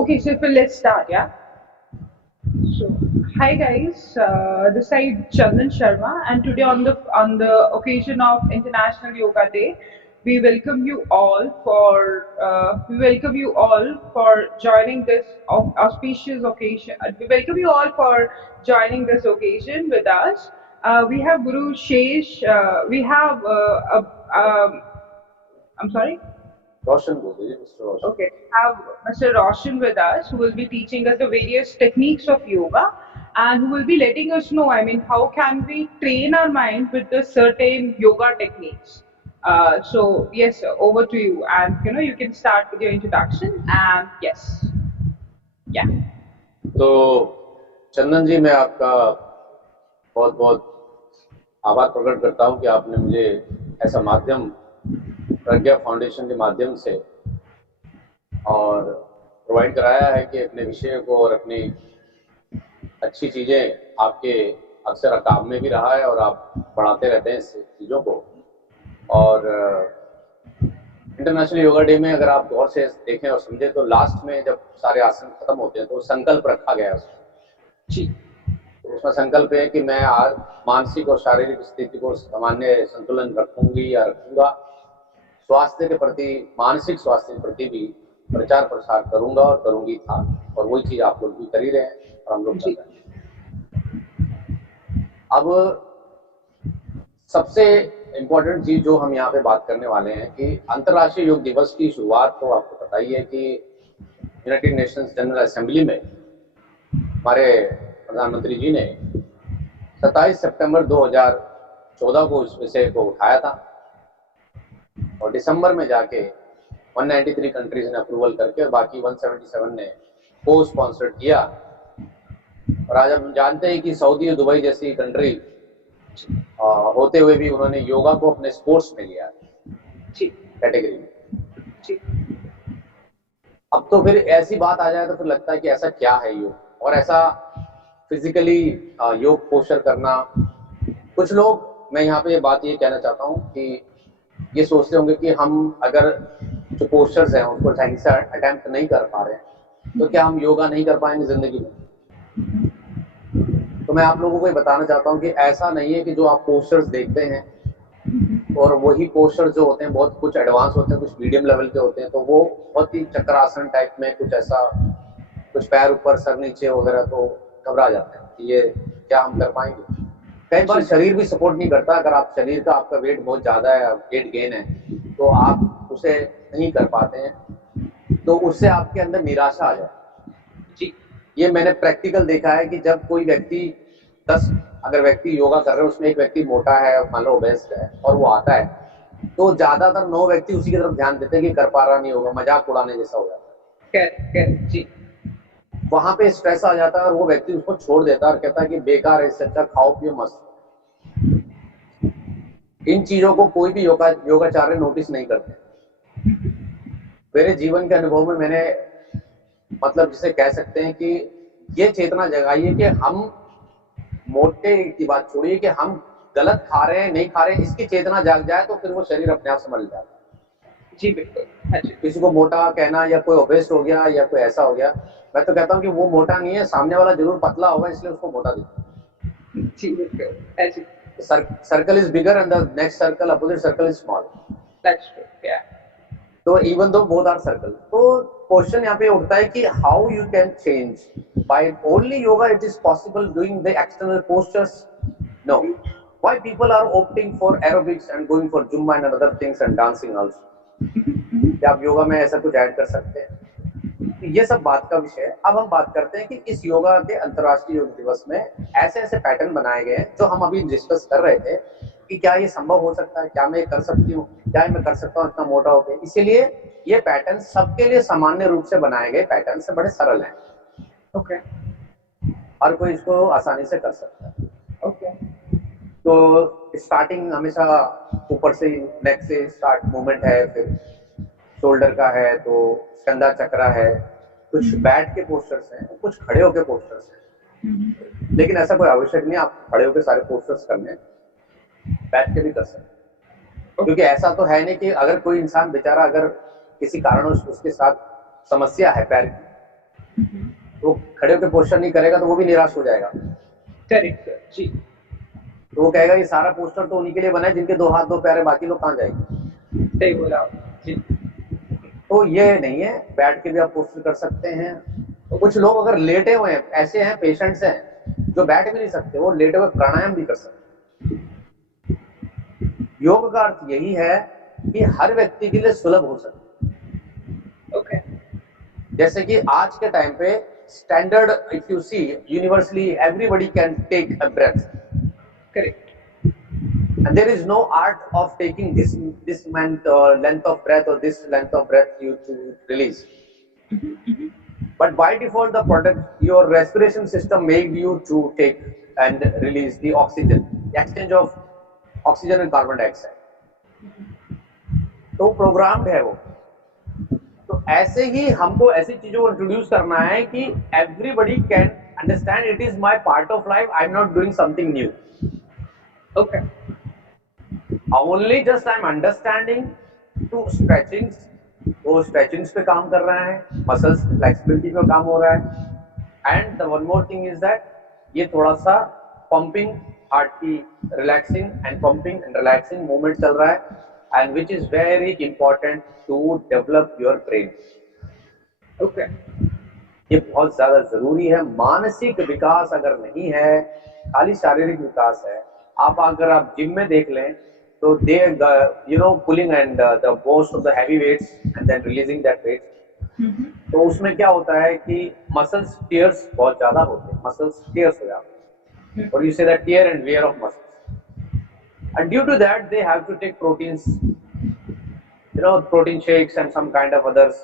Okay, so let's start, yeah? So, hi guys, this side Chandan Sharma, and today on the occasion of International Yoga Day, we welcome you all for joining this auspicious occasion. We welcome you all for joining this occasion with us. We have Guru Shesh. We have I'm sorry. रोशन बोल दीजिए mister Roshan. Okay, have Mr. Roshan with us, who will be teaching us the various techniques of yoga, and who will be letting us know, I mean, how can we train our mind with the certain yoga techniques. So yes, sir, over to you, and you can start with your introduction. And yes, yeah. तो चंदन जी, मैं आपका बहुत बहुत आभार प्रकट करता हूं कि आपने मुझे ऐसा माध्यम प्रज्ञा फाउंडेशन के माध्यम से और प्रोवाइड कराया है कि अपने विषय को और अपनी अच्छी चीज़ें आपके अक्सर काम में भी रहा है और आप पढ़ाते रहते हैं इस चीज़ों को। और इंटरनेशनल योगा डे में अगर आप गौर से देखें और समझें तो लास्ट में जब सारे आसन खत्म होते हैं तो संकल्प रखा गया है उसमें। जी। तो उसमें संकल्प है कि मैं आज मानसिक और शारीरिक स्थिति को सामान्य संतुलन रखूंगी या रखूंगा, स्वास्थ्य के प्रति, मानसिक स्वास्थ्य के प्रति भी प्रचार प्रसार करूंगा और करूंगी था। और वही चीज आप लोग भी कर ही रहे हैं और हम लोग कर रहे हैं। अब सबसे इम्पोर्टेंट चीज जो हम यहाँ पे बात करने वाले हैं कि अंतर्राष्ट्रीय योग दिवस की शुरुआत तो आपको पता ही है कि यूनाइटेड नेशंस जनरल असेंबली में हमारे प्रधानमंत्री जी ने 27 सितंबर 2014 को इस विषय को उठाया था और दिसंबर में जाके 193 कंट्रीज ने अप्रूवल करके और बाकी 177 ने को स्पॉन्सर्ड किया। और आज हम जानते हैं कि सऊदी और दुबई जैसी कंट्री होते हुए भी उन्होंने योगा को अपने स्पोर्ट्स में लिया कैटेगरी में। अब तो फिर ऐसी बात आ जाए तो फिर लगता है कि ऐसा क्या है योग, और ऐसा फिजिकली योग पोस्चर करना। कुछ लोग, मैं यहाँ पे बात ये कहना चाहता हूँ कि ये सोचते होंगे कि हम अगर जो पोस्चर्स हैं उनको ढंग से अटेम्प्ट नहीं कर पा रहे हैं तो क्या हम योगा नहीं कर पाएंगे जिंदगी में। तो मैं आप लोगों को ये बताना चाहता हूँ कि ऐसा नहीं है कि जो आप पोस्चर्स देखते हैं और वही पोस्चर्स जो होते हैं बहुत कुछ एडवांस होते हैं, कुछ मीडियम लेवल के होते हैं, तो वो बहुत ही चक्रासन टाइप में कुछ ऐसा, कुछ पैर ऊपर सर नीचे वगैरह, तो घबरा जाते हैं कि ये क्या हम कर पाएंगे। कई बार शरीर भी सपोर्ट नहीं करता। अगर आप शरीर का आपका वेट बहुत ज्यादा है, वेट गेन है, तो आप उसे नहीं कर पाते हैं, तो उससे आपके अंदर निराशा आ जाए जी। ये मैंने प्रैक्टिकल देखा है कि जब कोई व्यक्ति 10 अगर व्यक्ति योगा कर रहे हैं, उसमें एक व्यक्ति मोटा है, मान लो ओबेस है, और वो आता है तो ज्यादातर 9 व्यक्ति उसी की तरफ ध्यान देते हैं कि कर पा रहा नहीं होगा, मजाक उड़ाने जैसा हो जाता है जी। वहां पे स्ट्रेस आ जाता है और वो व्यक्ति उसको छोड़ देता है और कहता है कि बेकार है, इससे अच्छा खाओ पियो मस्त। इन चीजों को कोई भी योगाचार्य नोटिस नहीं करते। मेरे जीवन के अनुभव में मैंने, मतलब जिसे कह सकते हैं कि ये चेतना जगाई है कि हम मोटे की बात छोड़िए कि हम गलत खा रहे हैं नहीं खा रहे हैं, इसकी चेतना जाग जाए तो फिर वो शरीर अपने आप संभल जाता है जी। बिल्कुल। किसी को मोटा कहना या कोई ओबेस हो गया या कोई ऐसा हो गया, मैं तो कहता हूँ कि वो मोटा नहीं है, सामने वाला जरूर पतला होगा इसलिए उसको मोटा दिखता जी। बिल्कुल। Circle is bigger and the next circle, opposite circle is small. That's true, yeah. तो even though both are circle, तो क्वेश्चन यहाँ पे उठता है कि how you can change by only yoga it is possible doing the external postures. No, why people are opting for aerobics and going for zumba and other things and dancing also? क्या आप योगा में ऐसा कुछ ऐड कर सकते हैं? ये सब बात का विषय है। अब हम बात करते हैं कि इस योगा के अंतर्राष्ट्रीय योग दिवस में ऐसे ऐसे पैटर्न बनाए गए हैं जो हम अभी डिस्कस कर रहे थे कि क्या ये संभव हो सकता है, क्या मैं कर सकती हूँ, क्या मैं कर सकता हूँ इतना मोटा होकर। इसीलिए ये पैटर्न सबके लिए सामान्य रूप से बनाए गए पैटर्न से बड़े सरल हैं। ओके, हर कोई इसको आसानी से कर सकता है। ओके, तो स्टार्टिंग हमेशा ऊपर से, नेक से स्टार्ट मूवमेंट है, फिर शोल्डर का है, तो स्कंदा चक्रा है, कुछ बैठ के पोस्टर्स हैं, कुछ खड़े होके पोस्टर्स हैं। लेकिन ऐसा कोई आवश्यक नहीं आप खड़े होके सारे पोस्टर्स करने, बैठ के भी कर सकते हैं। क्योंकि ऐसा तो है नहीं कि अगर कोई इंसान बेचारा अगर किसी कारण उसके साथ समस्या है पैर की, तो वो खड़े होकर पोस्टर नहीं करेगा तो वो भी निराश हो जाएगा। करेक्ट सर जी। तो वो कहेगा ये सारा पोस्टर तो उन्हीं के लिए बना है जिनके 2 हाथ 2 पैर है, बाकी लोग कहाँ जाएंगे। सही बोला आपने जी। तो ये नहीं है, बैठ के भी आप पोस्टर कर सकते हैं। तो कुछ लोग अगर लेटे हुए हैं, ऐसे हैं पेशेंट्स हैं जो बैठ भी नहीं सकते, वो लेटे हुए प्राणायाम भी कर सकते हैं। योग का अर्थ यही है कि हर व्यक्ति के लिए सुलभ हो सके। ओके। जैसे कि आज के टाइम पे standard, if you see universally everybody can take a breath, correct. and there is no art of taking this length of breath or this length of breath you to release. But by default the product your respiration system make you to take and release the oxygen, the exchange of oxygen and carbon dioxide. तो programmed है वो। तो ऐसे ही हमको ऐसी चीजों को introduce करना है कि everybody can understand it is my part of life, I am not doing something new. Okay. Only just I'm understanding to stretchings, वो stretchings पे काम कर रहा है, muscles flexibility पे काम हो रहा है, and the one more thing is that ये थोड़ा सा pumping heart की relaxing and pumping and relaxing movement चल रहा है, and which is very important to develop your brain. Okay. ये बहुत ज्यादा जरूरी है। मानसिक विकास अगर नहीं है, खाली शारीरिक विकास है। अगर आप जिम में देख लें तो they pulling and the most of the heavy weights and then releasing that weight, तो उसमें क्या होता है कि मसल्स टियर्स बहुत ज्यादा होते हैं, मसल्स टियर्स हो जाते हैं, और you say that tear and wear of muscles, and due to that they have to take proteins, protein shakes and some kind of others,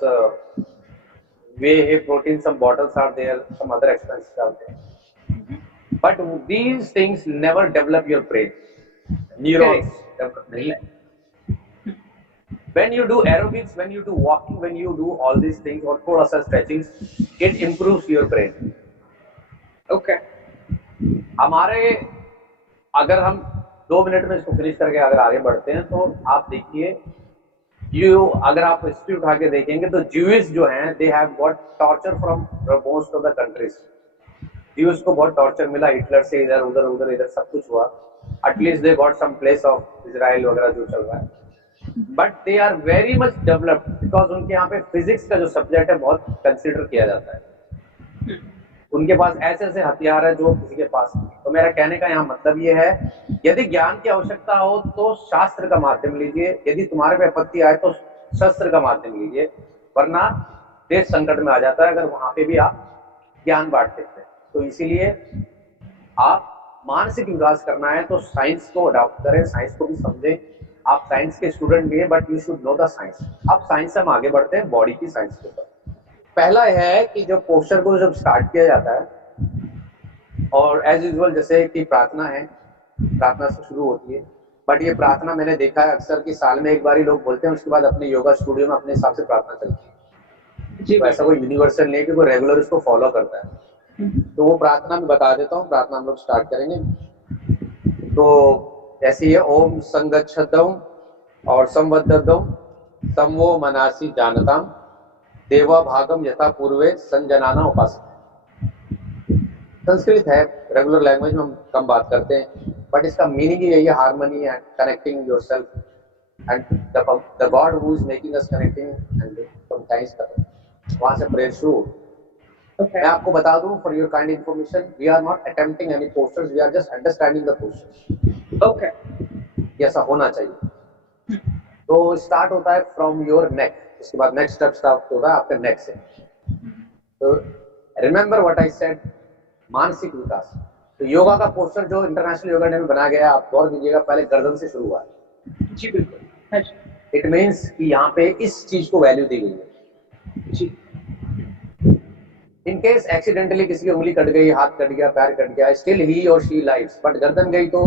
whey protein, some bottles are there, some other expenses are there. But these things never develop your brain. Neurons develop. When you do aerobics, when you do walking, when you do all these things or thoda sa stretching, it improves your brain. Okay. हमारे अगर हम 2 minute में इसको finish करके अगर आगे बढ़ते हैं तो आप देखिए, अगर आप हिस्ट्री उठा के देखेंगे तो ज्यूइश जो हैं they have got torture from most of the countries. Jewish को बहुत टॉर्चर मिला, हिटलर से इधर उधर उधर इधर सब कुछ हुआ, at least they got some place of Israel वगैरह जो चल रहा है, but they are very much developed because उनके यहाँ पे फिजिक्स का जो सब्जेक्ट है बहुत कंसिडर किया जाता है। उनके पास ऐसे ऐसे हथियार है जो किसी के पास नहीं। तो मेरा कहने का यहाँ मतलब ये है, यदि ज्ञान की आवश्यकता हो तो शास्त्र का माध्यम लीजिए, यदि तुम्हारे पे आपत्ति आए तो शस्त्र का माध्यम लीजिए, वरना देश संकट में आ जाता है अगर वहां पे भी आप ज्ञान बांट देते हैं। तो इसीलिए आप मानसिक विकास करना है तो साइंस को अडॉप्ट करें, साइंस को भी समझें। आप साइंस के स्टूडेंट भी हैं but you should know the science. अब साइंस से हम आगे बढ़ते हैं बॉडी की साइंस के ऊपर। पहला है कि जब पोस्चर को जब स्टार्ट किया जाता है, और एज यूजुअल जैसे कि प्रार्थना है, प्रार्थना से शुरू होती है, बट ये प्रार्थना मैंने देखा है अक्सर कि साल में एक बार ही लोग बोलते हैं, उसके बाद अपने योगा स्टूडियो में अपने हिसाब से प्रार्थना चलती है। तो ऐसा कोई यूनिवर्सल नहीं है कि कोई रेगुलर इसको फॉलो करता है। तो वो प्रार्थना में बता देता हूँ, प्रार्थना हम लोग स्टार्ट करेंगे। तो ऐसे ही है, ओम संगच्छतम और संवद्धतम समवो मनासी जानताम देवा भागम यथा पूर्वे संजनाना उपासना। संस्कृत है, रेगुलर लैंग्वेज में हम कम बात करते हैं, बट इसका मीनिंग ही यही है, harmony and connecting yourself and the god who is making us connecting and sometimes वहां से प्रेयर शुरू। मैं आपको बता दूं for your kind information, we are not attempting any posters, we are just understanding the posters. Okay, ऐसा होना चाहिए। तो स्टार्ट होता है फ्रॉम योर नेक, उसके बाद नेक्स्ट स्टेप स्टार्ट होगा आपके नेक से। तो रिमेंबर व्हाट आई सेड, मानसिक विकास। तो योगा का पोस्टर जो इंटरनेशनल योगा डे में बनाया गया है, आप गौर कीजिएगा, पहले गर्दन से शुरू हुआ है। जी बिल्कुल। इट मीन्स कि यहाँ पे इस चीज को वैल्यू दी गई है। जी। इन केस एक्सीडेंटली किसी की उंगली कट गई, हाथ कट गया, पैर कट गया, स्टिल ही और शी लाइव्स, बट गर्दन गई तो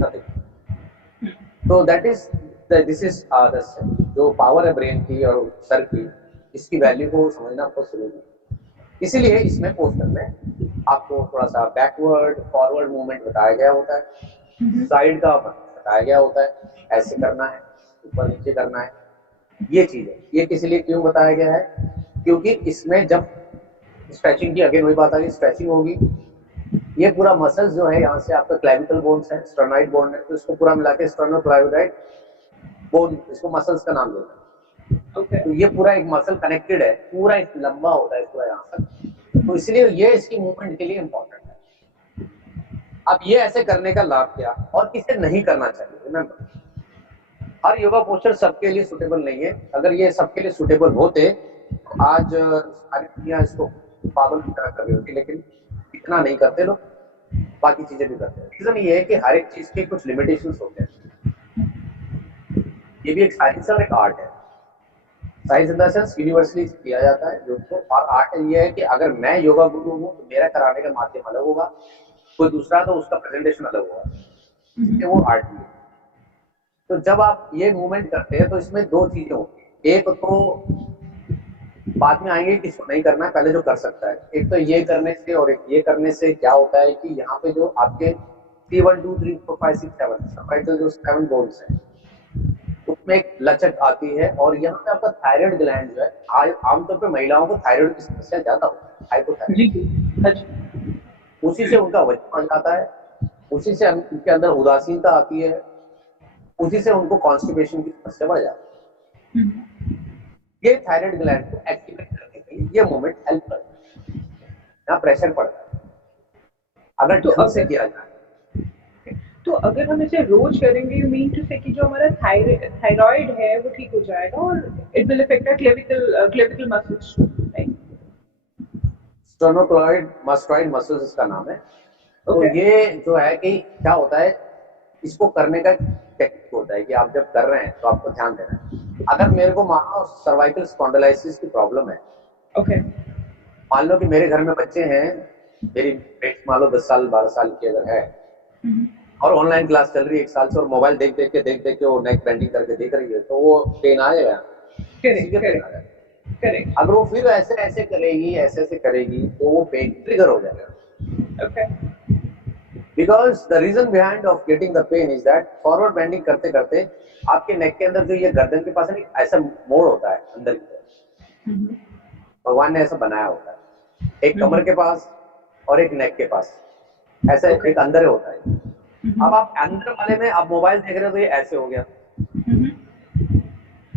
नथिंग। तो दैट इज दिस इज जो पावर है ब्रेन की और सर की, इसकी वैल्यू को समझना बहुत जरूरी है। इसीलिए इसमें पोस्टर में आपको थोड़ा सा बैकवर्ड फॉरवर्ड मूवमेंट बताया गया होता है, साइड का बताया गया होता है, ऐसे करना है, ऊपर नीचे करना है। ये चीज है, ये किस लिए क्यों बताया गया है, क्योंकि इसमें जब स्ट्रेचिंग की अगेन वही बात आ गई, स्ट्रेचिंग होगी। ये पूरा मसल्स जो है, यहाँ से आपका क्लेविकल बोन्स है, स्टर्नोइड बोन है, तो इसको पूरा मिला के स्टर्नोक्लेविडाइड बोन, इसको मसल्स का नाम देता है। ओके। तो ये पूरा एक मसल कनेक्टेड है, पूरा एक लंबा होता है पूरा यहाँ तक, तो इसलिए ये इसकी मूवमेंट के लिए इंपॉर्टेंट है। अब ये ऐसे करने का लाभ क्या, और किसे नहीं करना चाहिए। रिमेंबर, हर योगा पोस्चर सबके लिए सुटेबल नहीं है। अगर ये सबके लिए सुटेबल होते तो आज सारी दुनिया इसको पागल की तरह कर रही होती, लेकिन इतना नहीं करते लोग, बाकी चीजें भी करते हैं। रीजन ये है कि हर एक चीज के कुछ लिमिटेशंस होते हैं। ये भी एक साइंस और एक आर्ट है। Science in the sense universally किया जाता है योग को, और आर्ट ये है कि अगर मैं योगा गुरु हूँ तो मेरा कराने का माध्यम अलग होगा, कोई दूसरा तो उसका प्रेजेंटेशन अलग होगा, इसलिए वो आर्ट भी है। तो जब आप ये मूवमेंट करते हैं तो इसमें दो चीजें होती हैं। एक तो बाद में आएंगे किसको नहीं करना है, पहले जो कर सकता है। एक तो ये करने से और एक ये करने से क्या होता है कि यहाँ पे जो आपके 3 1 2 3 4 5 6 7 सर्वाइकल जो 7 बोन्स हैं, उसमें एक लचक आती है, और यहाँ पे आपका थायराइड ग्लैंड जो है, आमतौर पे महिलाओं को थायराइड की समस्या ज्यादा होती है, हाइपोथायराइड। जी। उसी से उनका वजन बढ़ जाता है, उसी से उनके अंदर उदासीनता आती है, उसी से उनको कॉन्स्टिपेशन की समस्या बढ़ जाती है। ये थायराइड ग्लैंड को एक्टिवेट करने के लिए ये मूवमेंट हेल्प करता है। यहाँ प्रेशर पड़ता है अगर तो ढंग से किया जाए। तो अगर हम इसे रोज करेंगे, यू मीन टू से कि जो हमारा थायराइड है वो ठीक हो जाएगा, और it will affect our clavicle muscles, right? Sternocleidomastoid muscles इसका नाम है। तो ये जो है कि क्या होता है, इसको करने का टेक्निक होता है कि आप जब कर रहे हैं तो आपको ध्यान देना है। अगर मेरे को मानो सर्वाइकल स्पॉन्डिलाइसिस की प्रॉब्लम है, ओके, मान लो कि मेरे घर में बच्चे हैं, मेरी बेटी मान लो 10 साल 12 साल की अगर है, और ऑनलाइन क्लास चल रही है 1 साल से, और मोबाइल देख देख के वो नेक बेंडिंग करके देख रही है, तो वो पेन आ जाएगा। करेक्ट। अगर वो फिर ऐसे ऐसे करेगी, ऐसे ऐसे करेगी, तो वो पेन ट्रिगर हो जाएगा। Okay. Because the reason behind of getting the pain is that forward bending करते करते आपके नेक के अंदर जो ये गर्दन के पास एक ऐसा मोड़ होता है अंदर की तरफ, भगवान ने ऐसा बनाया होता है, एक कमर के पास और एक नेक के पास, ऐसा एक अंदर होता है। अब आप अंदर वाले में आप मोबाइल देख रहे हो तो ये ऐसे हो गया,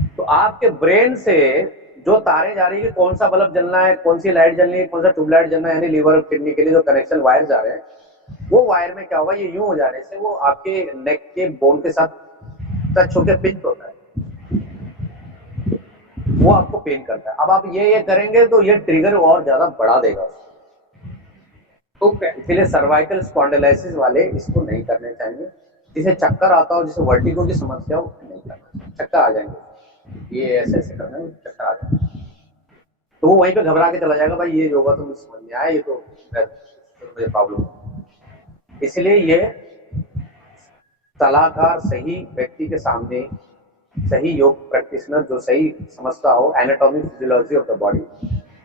तो आपके ब्रेन से जो तारें जा रही है, कौन सा बल्ब जलना है, कौन सी लाइट जलनी है, कौन सा ट्यूबलाइट जलना है, यानी लीवर और किडनी के लिए जो कनेक्शन वायर जा रहे हैं, वो वायर में क्या होगा, ये यूं हो जाने से वो आपके नेक के बोन के साथ टच होकर पिंच होता है, वो आपको पेन करता है। अब आप ये करेंगे तो ये ट्रिगर और ज्यादा बढ़ा देगा। इसलिए सर्वाइकल स्पॉन्डिलाइसिस वाले इसको नहीं करने चाहिए। जिसे चक्कर आता हो, जिसे वर्टिगो की समस्या हो, नहीं करना, चक्कर आ जाएंगे, ये ऐसे ऐसे करना है चक्कर आ जाएंगे, तो वो वहीं पे घबरा के चला जाएगा, भाई ये योगा तो मुझे समझ में आया, ये तो मुझे प्रॉब्लम है। इसलिए ये सलाहकार सही व्यक्ति के सामने, सही योग प्रैक्टिशनर जो सही समझता हो anatomy physiology of the body,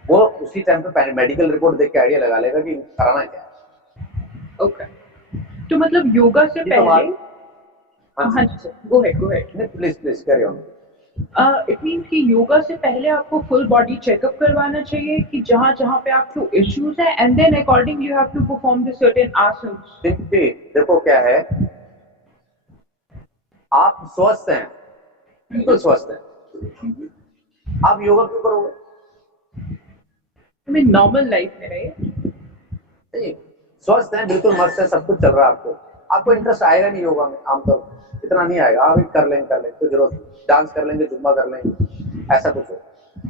वो उसी टाइम पे मेडिकल रिपोर्ट देख के आइडिया लगा लेगा कि कराना क्या है। ओके। तो मतलब योगा से पहले, हाँ जी, go ahead please carry on. It means कि योगा से पहले आपको फुल बॉडी चेकअप करवाना चाहिए कि जहाँ जहाँ पे आपको इश्यूज है, and then according you have to perform the certain asanas. देखो क्या है, आप स्वस्थ हैं, बिल्कुल स्वस्थ हैं, आप योगा क्यों करोगे? नॉर्मल लाइफ में रहे, स्वस्थ हैं, बिल्कुल मस्त है, सब कुछ चल रहा है, आपको इंटरेस्ट आएगा नहीं योगा में, आमतौर पर इतना नहीं आएगा। आप कर लेंगे कोई जरूरत, डांस कर लेंगे, जुम्बा कर लेंगे, ऐसा कुछ हो,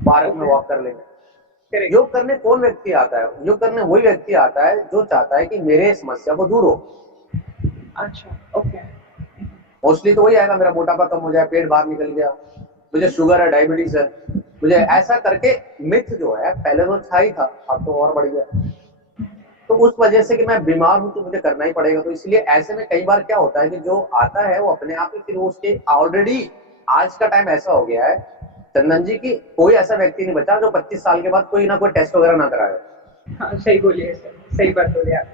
पार्क में वॉक कर लेंगे। योग करने कौन व्यक्ति आता है? योग करने वही व्यक्ति आता है जो चाहता है कि मेरे समस्या को दूर हो। अच्छा, ओके। मोस्टली तो वही आएगा, मेरा मोटापा कम हो जाए, पेट बाहर निकल गया, मुझे शुगर है, डायबिटीज है, मुझे ऐसा करके मिथ जो है पहले तो था ही था, अब तो और बढ़ गया। तो उस वजह से कि मैं बीमार हूं तो मुझे करना ही पड़ेगा। तो इसलिए ऐसे में कई बार क्या होता है कि जो आता है वो अपने आप ही फिर उसके ऑलरेडी, आज का टाइम ऐसा हो गया है चंदन जी की, कोई ऐसा व्यक्ति नहीं बचा जो 25 साल के बाद कोई ना कोई टेस्ट वगैरह ना कराए। हाँ, सही बोलिए सर, सही बात बोलिए आप।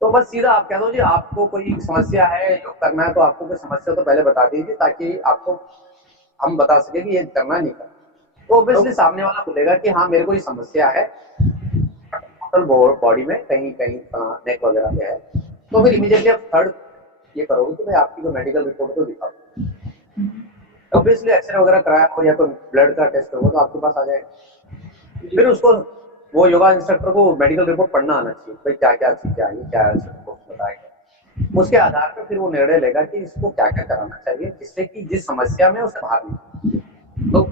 तो बस सीधा आप कह दो जी आपको कोई समस्या है, योग करना है, तो आपको कोई समस्या तो पहले बता दीजिए ताकि आपको हम बता सके कि ये करना नहीं करना। तो ऑब्वियसली सामने वाला बोलेगा कि हाँ मेरे को ये समस्या है टोटल बॉडी में कहीं कहीं नेक वगैरह पे है, तो फिर इमीडिएटली आप थर्ड ये करोगे कि भाई आपकी जो मेडिकल रिपोर्ट को दिखाओ। ऑब्वियसली एक्सरे वगैरह कराया हो या तो ब्लड का टेस्ट होगा तो आपके पास आ जाएगा। फिर उसको वो योगा इंस्ट्रक्टर को मेडिकल रिपोर्ट पढ़ना आना चाहिए, भाई क्या क्या चीजें आई, क्या बताएगा। उसके आधार पर फिर वो निर्णय लेगा कि इसको क्या क्या कराना चाहिए जिससे कि जिस समस्या में उसे बाहर निकले। तो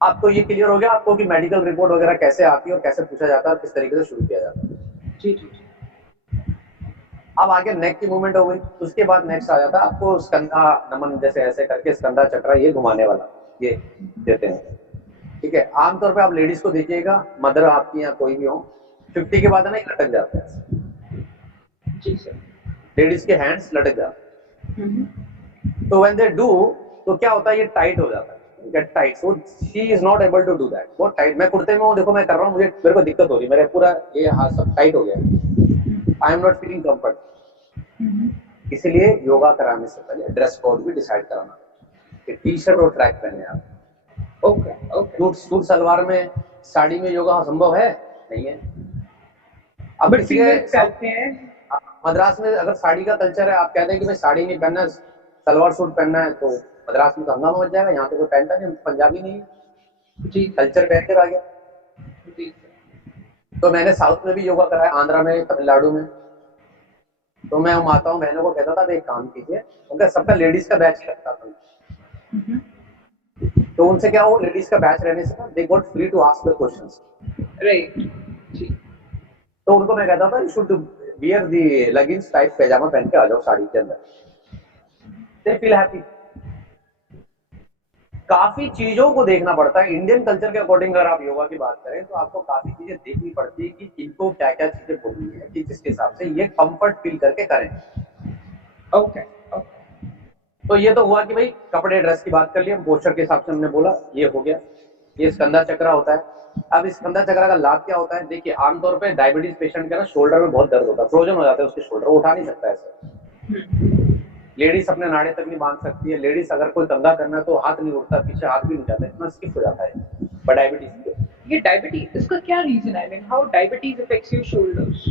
आपको ये क्लियर हो गया आपको कि मेडिकल रिपोर्ट वगैरह कैसे आती है और कैसे पूछा जाता है और किस तरीके से शुरू किया जाता है। जी जी। अब आगे नेक की मूवमेंट हो गई, उसके बाद नेक्स्ट आ जाता है आपको स्कंधा नमन, जैसे ऐसे करके स्कंधा चक्रा ये घुमाने वाला ये देते हैं। ठीक है, आमतौर पे आप लेडीज को देखिएगा, मदर आपकी या कोई भी हो, 50 के बाद है ना लटक जाते हैं। जी सर। लेडीज के हैंड्स लटक जाते हैं। तो व्हेन दे डू तो क्या होता है, ये टाइट हो जाता है, get tight, so she is not able to do that. बहुत टाइट, मैं कुर्ते में हूँ, देखो मैं कर रहा हूँ, मेरे को दिक्कत हो रही है, मेरे पूरा ये हाथ सब टाइट हो गया, I am not feeling comfort. इसलिए योगा कराने से पहले ड्रेस कोड भी डिसाइड कराना, टी शर्ट और ट्रैक पहने आप। Okay okay. सूट सलवार में साड़ी में योगा संभव है नहीं है। अब बट करते हैं मद्रास में अगर साड़ी का कल्चर है, आप कहते हैं कि भाई साड़ी नहीं पहनना सलवार सूट पहनना है, तो मद्रास में तो हंगामा मच जाएगा, यहाँ तो कोई पहनता नहीं, पंजाबी नहीं जी कल्चर पहनकर आ गया। जी। तो मैंने साउथ में भी योगा कराया, आंध्रा में, तमिलनाडु में। तो मैं माताओं बहनों को कहता था एक काम कीजिए, उनका सबका लेडीज का बैच लगता था, तो उनसे क्या हो, लेडीज का बैच रहने से they got free to ask the questions. Right जी। तो उनको मैं कहता था you should wear the leggings type पैजामा पहन के आ जाओ साड़ी के अंदर, दे फील हैप्पी। काफी चीजों को देखना पड़ता है इंडियन कल्चर के अकॉर्डिंग। अगर आप योगा की बात करें तो आपको काफी चीजें देखनी पड़ती है कि इनको क्या क्या चीजें बोलनी है कि जिसके हिसाब से ये कंफर्ट फील करके करें। Okay okay. तो ये तो हुआ कि भाई कपड़े ड्रेस की बात कर ली, हम पोस्चर के हिसाब से हमने बोला, ये हो गया। ये स्कंधा चक्रा होता है। अब इस स्कंधा चक्रा का लाभ क्या होता है, देखिए आमतौर पे डायबिटीज पेशेंट का ना शोल्डर में बहुत दर्द होता है, फ्रोजन हो जाता है उसके शोल्डर, वो उठा नहीं सकता ऐसे। लेडीज अपने नाड़े तक नहीं बांध सकती है, लेडीज अगर कोई कंधा करना है तो हाथ नहीं उठता, पीछे हाथ भी नहीं जाता, इतना स्किप हो जाता है डायबिटीज के। ये डायबिटीज, इसका क्या रीजन है, I mean how diabetes affects your shoulders?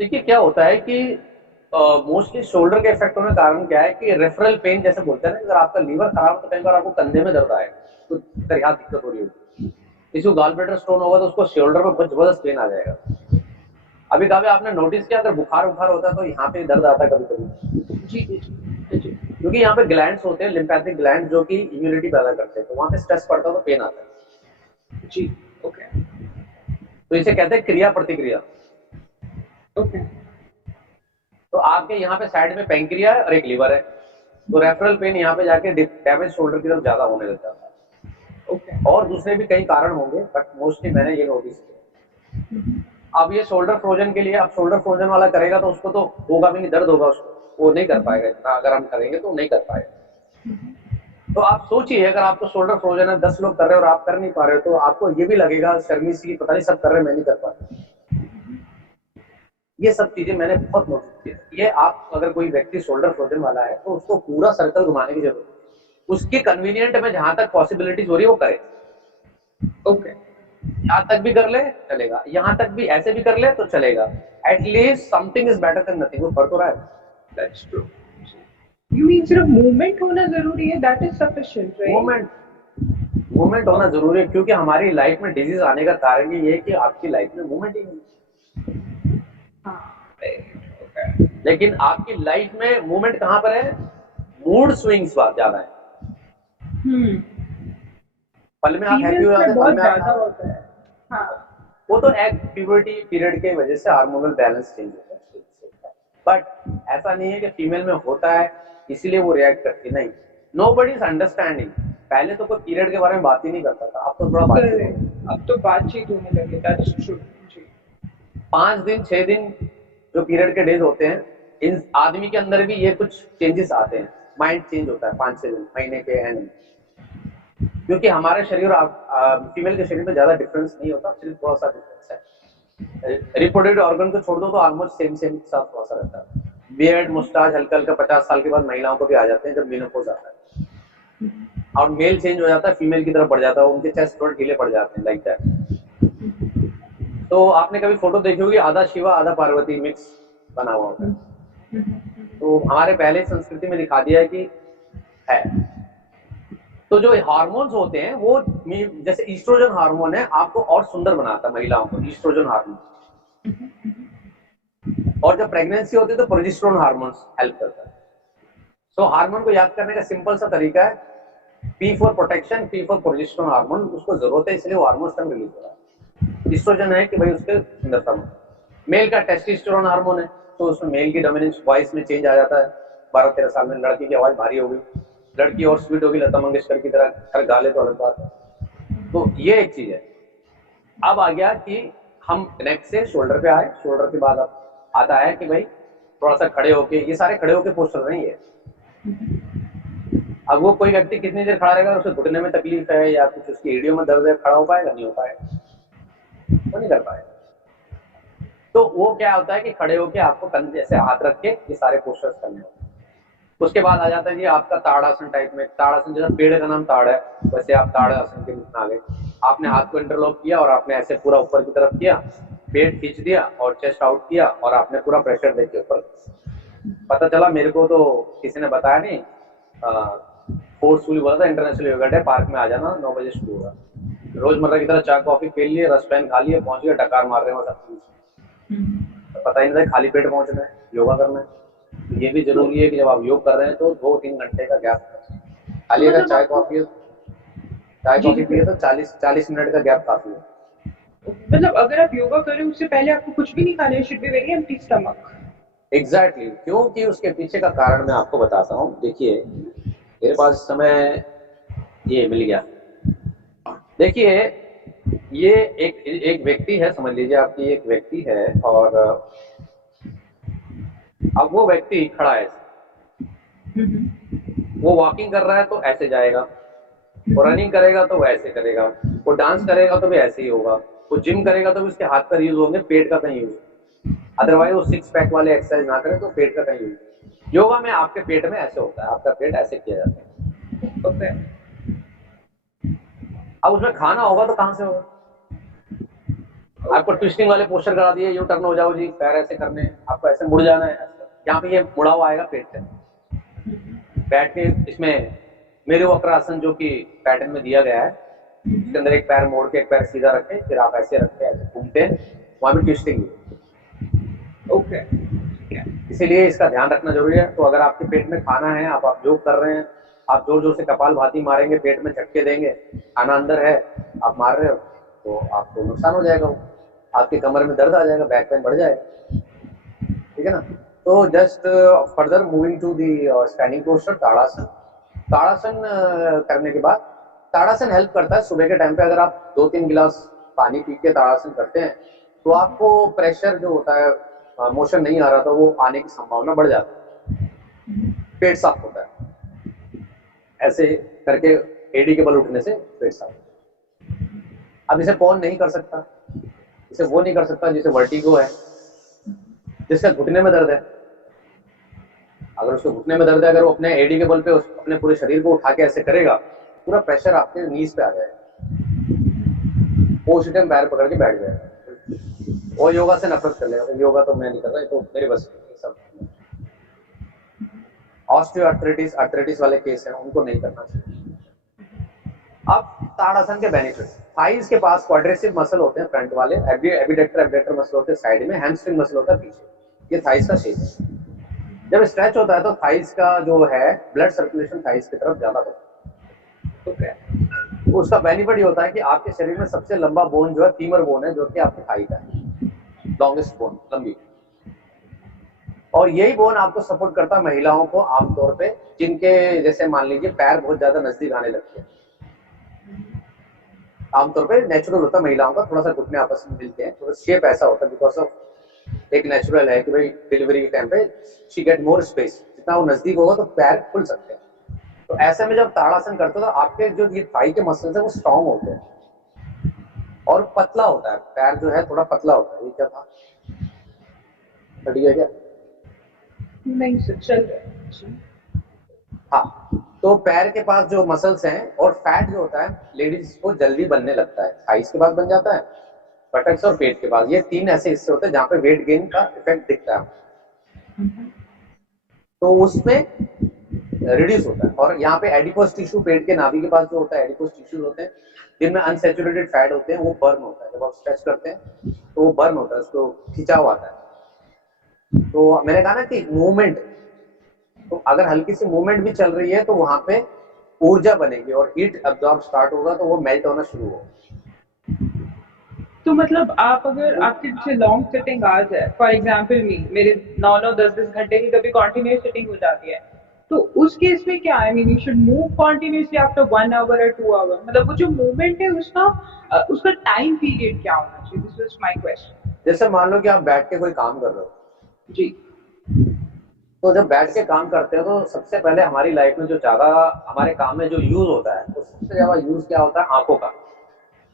देखिए क्या होता है कि मोस्टली शोल्डर के इफेक्ट होने का कारण क्या है कि रेफरल पेन जैसे बोलते हैं ना, अगर आपका लीवर खराब है तो कई बार आपको कंधे में दर्द आएगा, तो यहाँ दिक्कत हो रही होगी। किसी को गाल ब्लैडर स्टोन होगा तो उसको शोल्डर में बहुत जबरदस्त पेन आ जाएगा। अभी कभी आपने नोटिस किया अगर बुखार होता है तो यहाँ पे दर्द आता है कभी कभी। जी जी जी। क्योंकि यहाँ पे ग्लैंड्स होते हैं, लिम्फैटिक ग्लैंड, जो कि इम्यूनिटी पैदा करते हैं, तो वहां पे स्ट्रेस पड़ता है तो पेन आता है। जी ओके। तो इसे कहते हैं क्रिया प्रतिक्रिया। ओके। तो आपके यहाँ पे साइड में पैंक्रिया है और एक लीवर है, तो रेफरल पेन यहाँ पे जाके डैमेज शोल्डर की तरफ ज्यादा होने लग जाता है। ओके। और दूसरे भी कई कारण होंगे, बट मोस्टली मैंने ये नोटिस किया। अब ये शोल्डर फ्रोजन के लिए, अब शोल्डर फ्रोजन वाला करेगा तो उसको तो होगा भी नहीं, दर्द होगा उसको, वो नहीं कर पाएगा इतना, अगर हम करेंगे तो नहीं कर पाएगा। तो आप सोचिए अगर आपको शोल्डर फ्रोजन है, 10 लोग कर रहे हो और आप कर नहीं पा रहे हो, तो आपको ये भी लगेगा शर्मी सी, पता नहीं सब कर रहे हैं मैं नहीं कर पा रहा। ये सब चीजें मैंने बहुत नोटिस की। ये आप अगर कोई व्यक्ति शोल्डर फ्रोजन वाला है तो उसको पूरा सर्कल घुमाने की जरूरत है, उसके कन्वीनियंट में जहां तक पॉसिबिलिटीज हो रही है वो करे। ओके। यहाँ तक भी कर ले चलेगा, यहाँ तक भी ऐसे भी कर ले तो चलेगा, at least something is better than nothing, वो फर्क हो रहा है। That's true. यू मीन सिर्फ मूवमेंट होना जरूरी है, that is sufficient, right? Movement होना जरूरी है, क्योंकि हमारी लाइफ में डिजीज आने का कारण ये है कि आपकी लाइफ में मूवमेंट ही नहीं। ओके। लेकिन आपकी लाइफ में मूवमेंट कहां पर है, मूड स्विंग्स बहुत ज्यादा है। पल में आप हैप्पी हो जाते हैं, पल में ज्यादा होता है। हाँ, वो तो एक प्यूबर्टी पीरियड के वजह से हार्मोनल बैलेंस चेंज होता है, बट ऐसा नहीं है कि फीमेल में होता है इसीलिए वो रिएक्ट करती, नहीं। Nobody is understanding. पहले तो कोई पीरियड के बारे में बात ही नहीं करता था, अब तो थोड़ा अब तो बातचीत होने लगी, दैट्स ट्रू जी। 5 दिन 6 दिन जो पीरियड के डेज होते हैं, इन आदमी के अंदर भी ये कुछ चेंजेस आते हैं, माइंड चेंज होता है 5-6 दिन महीने के एंड में, क्योंकि हमारे शरीर और फीमेल के शरीर में ज्यादा डिफरेंस नहीं होता, सिर्फ थोड़ा सा डिफरेंस है। रिप्रोडक्टिव ऑर्गन को छोड़ दो तो ऑलमोस्ट सेम साथ थोड़ा सा रहता है। बियर्ड मुस्टाच हल्का हल्का 50 साल के बाद महिलाओं को भी आ जाते हैं जब मेनोपॉज आता है। और मेल चेंज हो जाता है, फीमेल की तरफ बढ़ जाता है, उनके चेस्ट थोड़े ढीले पड़ जाते हैं, लाइक दैट। तो आपने कभी फोटो देखी होगी, आधा शिवा आधा पार्वती मिक्स बना हुआ होता है। तो हमारे पहले संस्कृति में दिखा दिया है कि है। तो जो हार्मोन्स होते हैं वो जैसे ईस्ट्रोजन हार्मोन है, आपको और सुंदर बनाता है महिलाओं को, ईस्ट्रोजन हार्मोन। और जब प्रेगनेंसी होती है तो प्रोजेस्टेरोन हार्मोन्स हेल्प करता है। सो हार्मोन को याद करने का सिंपल सा तरीका है, P for protection, P for progesterone hormone, उसको जरूरत है इसलिए वो हार्मोन तक रिलीज हो रहा है। ईस्ट्रोजन है कि भाई उसके सुंदरता में। मेल का टेस्टोस्टेरोन हार्मोन है, तो उसमें मेल की डोमिनेंस वॉइस में चेंज आ जाता है। 12-13 साल में लड़की की आवाज भारी हो गई, लड़की और स्वीट होगी, लता मंगेशकर की तरह, हर गाले तो अलग बात है। तो ये एक चीज है। अब आ गया कि हम नेक से शोल्डर पे आए, शोल्डर के बाद अब आता है कि भाई थोड़ा सा खड़े होके, ये सारे खड़े होके पोस्टर नहीं है। अब वो कोई व्यक्ति कितनी देर खड़ा रहेगा, उसे घुटने में तकलीफ है या कुछ उसकी एड़ियों में दर्द है, खड़ा हो पाएगा? नहीं हो पाएगा, वो नहीं कर पाएगा। तो वो क्या होता है कि खड़े होके आपको कंधे ऐसे हाथ रख के ये सारे पोस्टर्स करने होते हैं। उसके बाद आ जाता है जी आपका ताड़ासन टाइप में। ताड़ासन जैसा पेड़ का नाम ताड़ है, वैसे आप ताड़ासन के रूप में आ गए। आपने हाथ को इंटरलॉक किया और आपने ऐसे पूरा ऊपर की तरफ किया, पेट खींच दिया और चेस्ट आउट किया और आपने पूरा प्रेशर देके ऊपर। पता चला मेरे को, तो किसी ने बताया नहीं, फोर्सफुली बोला था इंटरनेशनल योगा डे, पार्क में आ जाना 9 बजे शुरू होगा। रोजमर्रा की तरह चाय कॉफी पी लिए, रस पेन खा लिए, पहुंच गए, टकार मार रहे हैं सब। पता ही नहीं था खाली पेट पहुंचना है, योगा करना है। ये भी जरूरी है कि जब आप योग कर रहे हैं तो 2-3 घंटे का गैप, खाली अगर चाय कॉफी पिए तो 40 मिनट का गैप काफी है। मतलब अगर आप योगा करें उससे पहले आपको कुछ भी नहीं खाना है, should be very empty stomach. Exactly, क्योंकि उसके पीछे का कारण मैं आपको बताता हूँ। देखिए मेरे पास समय ये मिल गया। देखिए ये एक व्यक्ति है, समझ लीजिए आपकी एक व्यक्ति है, और अब वो व्यक्ति खड़ा है, वो वॉकिंग कर रहा है तो ऐसे जाएगा, वो रनिंग करेगा तो वो ऐसे करेगा, वो डांस करेगा तो भी ऐसे ही होगा, वो जिम करेगा तो भी उसके हाथ पैर यूज होंगे, पेट का कहीं यूज। अदरवाइज वो 6 पैक वाले एक्सरसाइज ना करे तो पेट का कहीं यूज। योगा में आपके पेट में ऐसे होता है, आपका पेट ऐसे किया जाता है। अब उसमें खाना होगा तो कहां से होगा? आपको ट्विस्टिंग वाले पोस्टर करा दिए, यू टर्न हो जाओ जी, पैर ऐसे करने, आपको ऐसे मुड़ जाना है, यहाँ पे ये मुड़ा हुआ आएगा पेट से। बैठ के इसमें मेरे वक्रासन जो कि पैटर्न में दिया गया है, इसके अंदर एक पैर मोड़ के एक पैर सीधा रखें, फिर आप ऐसे रखते हैं, ऐसे घूमते हैं, वहां भी ट्विस्टिंग। ओके, इसीलिए इसका ध्यान रखना जरूरी है। तो अगर आपके पेट में खाना है, आप योग कर रहे हैं, आप जोर जोर से कपाल भाती मारेंगे, पेट में झटके देंगे, खाना अंदर है, आप मार रहे हो, तो आपको नुकसान हो जाएगा, आपके कमर में दर्द आ जाएगा, बैक पेन बढ़ जाएगा, ठीक है ना। तो just further moving to the standing posture, tadasana. Tadasana करने के बाद, ताड़ासन हेल्प करता है सुबह के टाइम पे। अगर आप 2-3 गिलास पानी पी के ताड़ासन करते हैं तो आपको प्रेशर जो होता है, मोशन नहीं आ रहा था, वो आने की संभावना बढ़ जाती है, पेट साफ होता है। ऐसे करके एडी के बल उठने से पेट साफ होता है। अब इसे कौन नहीं कर सकता? इसे वो नहीं कर सकता जिसे वर्टिगो है, जिसका घुटने में दर्द है। अगर उसको घुटने में दर्द है, अगर वो अपने एडी के बल पे अपने पूरे शरीर को उठा के ऐसे करेगा, पूरा प्रेशर आपके नीज पे आ जाएगा, वो उसी टाइम पैर पकड़ के बैठ जाएगा। और योगा से नफरत कर लेगा, योगा तो मैं नहीं कर रहा, तो मेरे बस सब। ऑस्टियोआर्थराइटिस, आर्थराइटिस वाले केस हैं, उनको नहीं करना चाहिए। अब ताड़ासन के बेनिफिट, थाइज के पास क्वाड्रिसेप मसल होते हैं फ्रंट वाले, एबिडक्टर मसल होते हैं साइड में, हैमस्ट्रिंग मसल होता है पीछे, ये थाइज का शेप है। जब स्ट्रेच होता है तो थाइज का जो है ब्लड सर्कुलेशन थाइज की तरफ ज्यादा होता है, तो क्या है? उसका बेनिफिट ये होता है कि आपके शरीर में सबसे लंबा बोन जो है फीमर बोन है, जो कि आपकी थाई का है, लॉन्गेस्ट बोन, लंबी। और यही बोन आपको सपोर्ट करता है महिलाओं को आमतौर पे, जिनके जैसे मान लीजिए पैर बहुत ज्यादा नजदीक आने लगते हैं। आमतौर पे नेचुरल होता है महिलाओं का, थोड़ा सा घुटने आपस में मिलते हैं, थोड़ा शेप ऐसा होता है, बिकॉज ऑफ एक नेचुरल है कि भाई डिलीवरी के टाइम पे शी गेट मोर स्पेस, जितना वो नजदीक होगा तो पैर खुल सकते हैं। तो ऐसे में जब ताड़ासन करते हो तो आपके जो ये थाई के मसल्स है वो स्ट्रॉन्ग होते हैं और पतला होता है, पैर जो है थोड़ा पतला होता है। ये क्या था, बढ़िया क्या? नहीं सर, चल रहा है। हाँ, तो पैर के पास जो मसल्स हैं और फैट जो होता है लेडीज को जल्दी बनने लगता है, थाइस के पास बन जाता है, बटक्स और पेट के पास, ये 3 ऐसे हिस्से होते हैं जहाँ पे वेट गेन का इफेक्ट दिखता है, तो उसमें रिड्यूस होता है। और यहाँ पे एडिपोस टिश्यू, पेट के नाभि के पास जो होता है एडिपोस टिश्यूज होते हैं जिनमें अनसैचुरेटेड फैट होते हैं, वो बर्न होता है। जब आप स्ट्रेच करते हैं तो वो बर्न होता है, उसको खिंचाव आता है। तो मैंने कहा ना कि मूवमेंट, तो अगर हल्की सी मूवमेंट भी चल रही है तो वहां पे ऊर्जा बनेगी और हीट अब्जॉर्ब स्टार्ट होगा, तो वो मेल्ट होना शुरू होगा। तो मतलब आप अगर आपके पीछे लॉन्ग सिटिंग आ जाए, फॉर एग्जाम्पल मेरे 9-9 10-10 घंटे की कभी कॉन्टिन्यूस सिटिंग हो जाती है, तो उस केस में क्या, I mean you should move continuously after 1 hour और 2 आवर, मतलब वो जो मूवमेंट है उसका उसका टाइम पीरियड क्या होना चाहिए? This was my question. जैसे मान लो कि आप बैठ के कोई काम कर रहे हो, जी। तो जब बैठ के काम करते हो तो सबसे पहले हमारी लाइफ में जो ज्यादा हमारे काम में जो यूज होता है, तो सबसे ज्यादा यूज क्या होता है? आंखों का।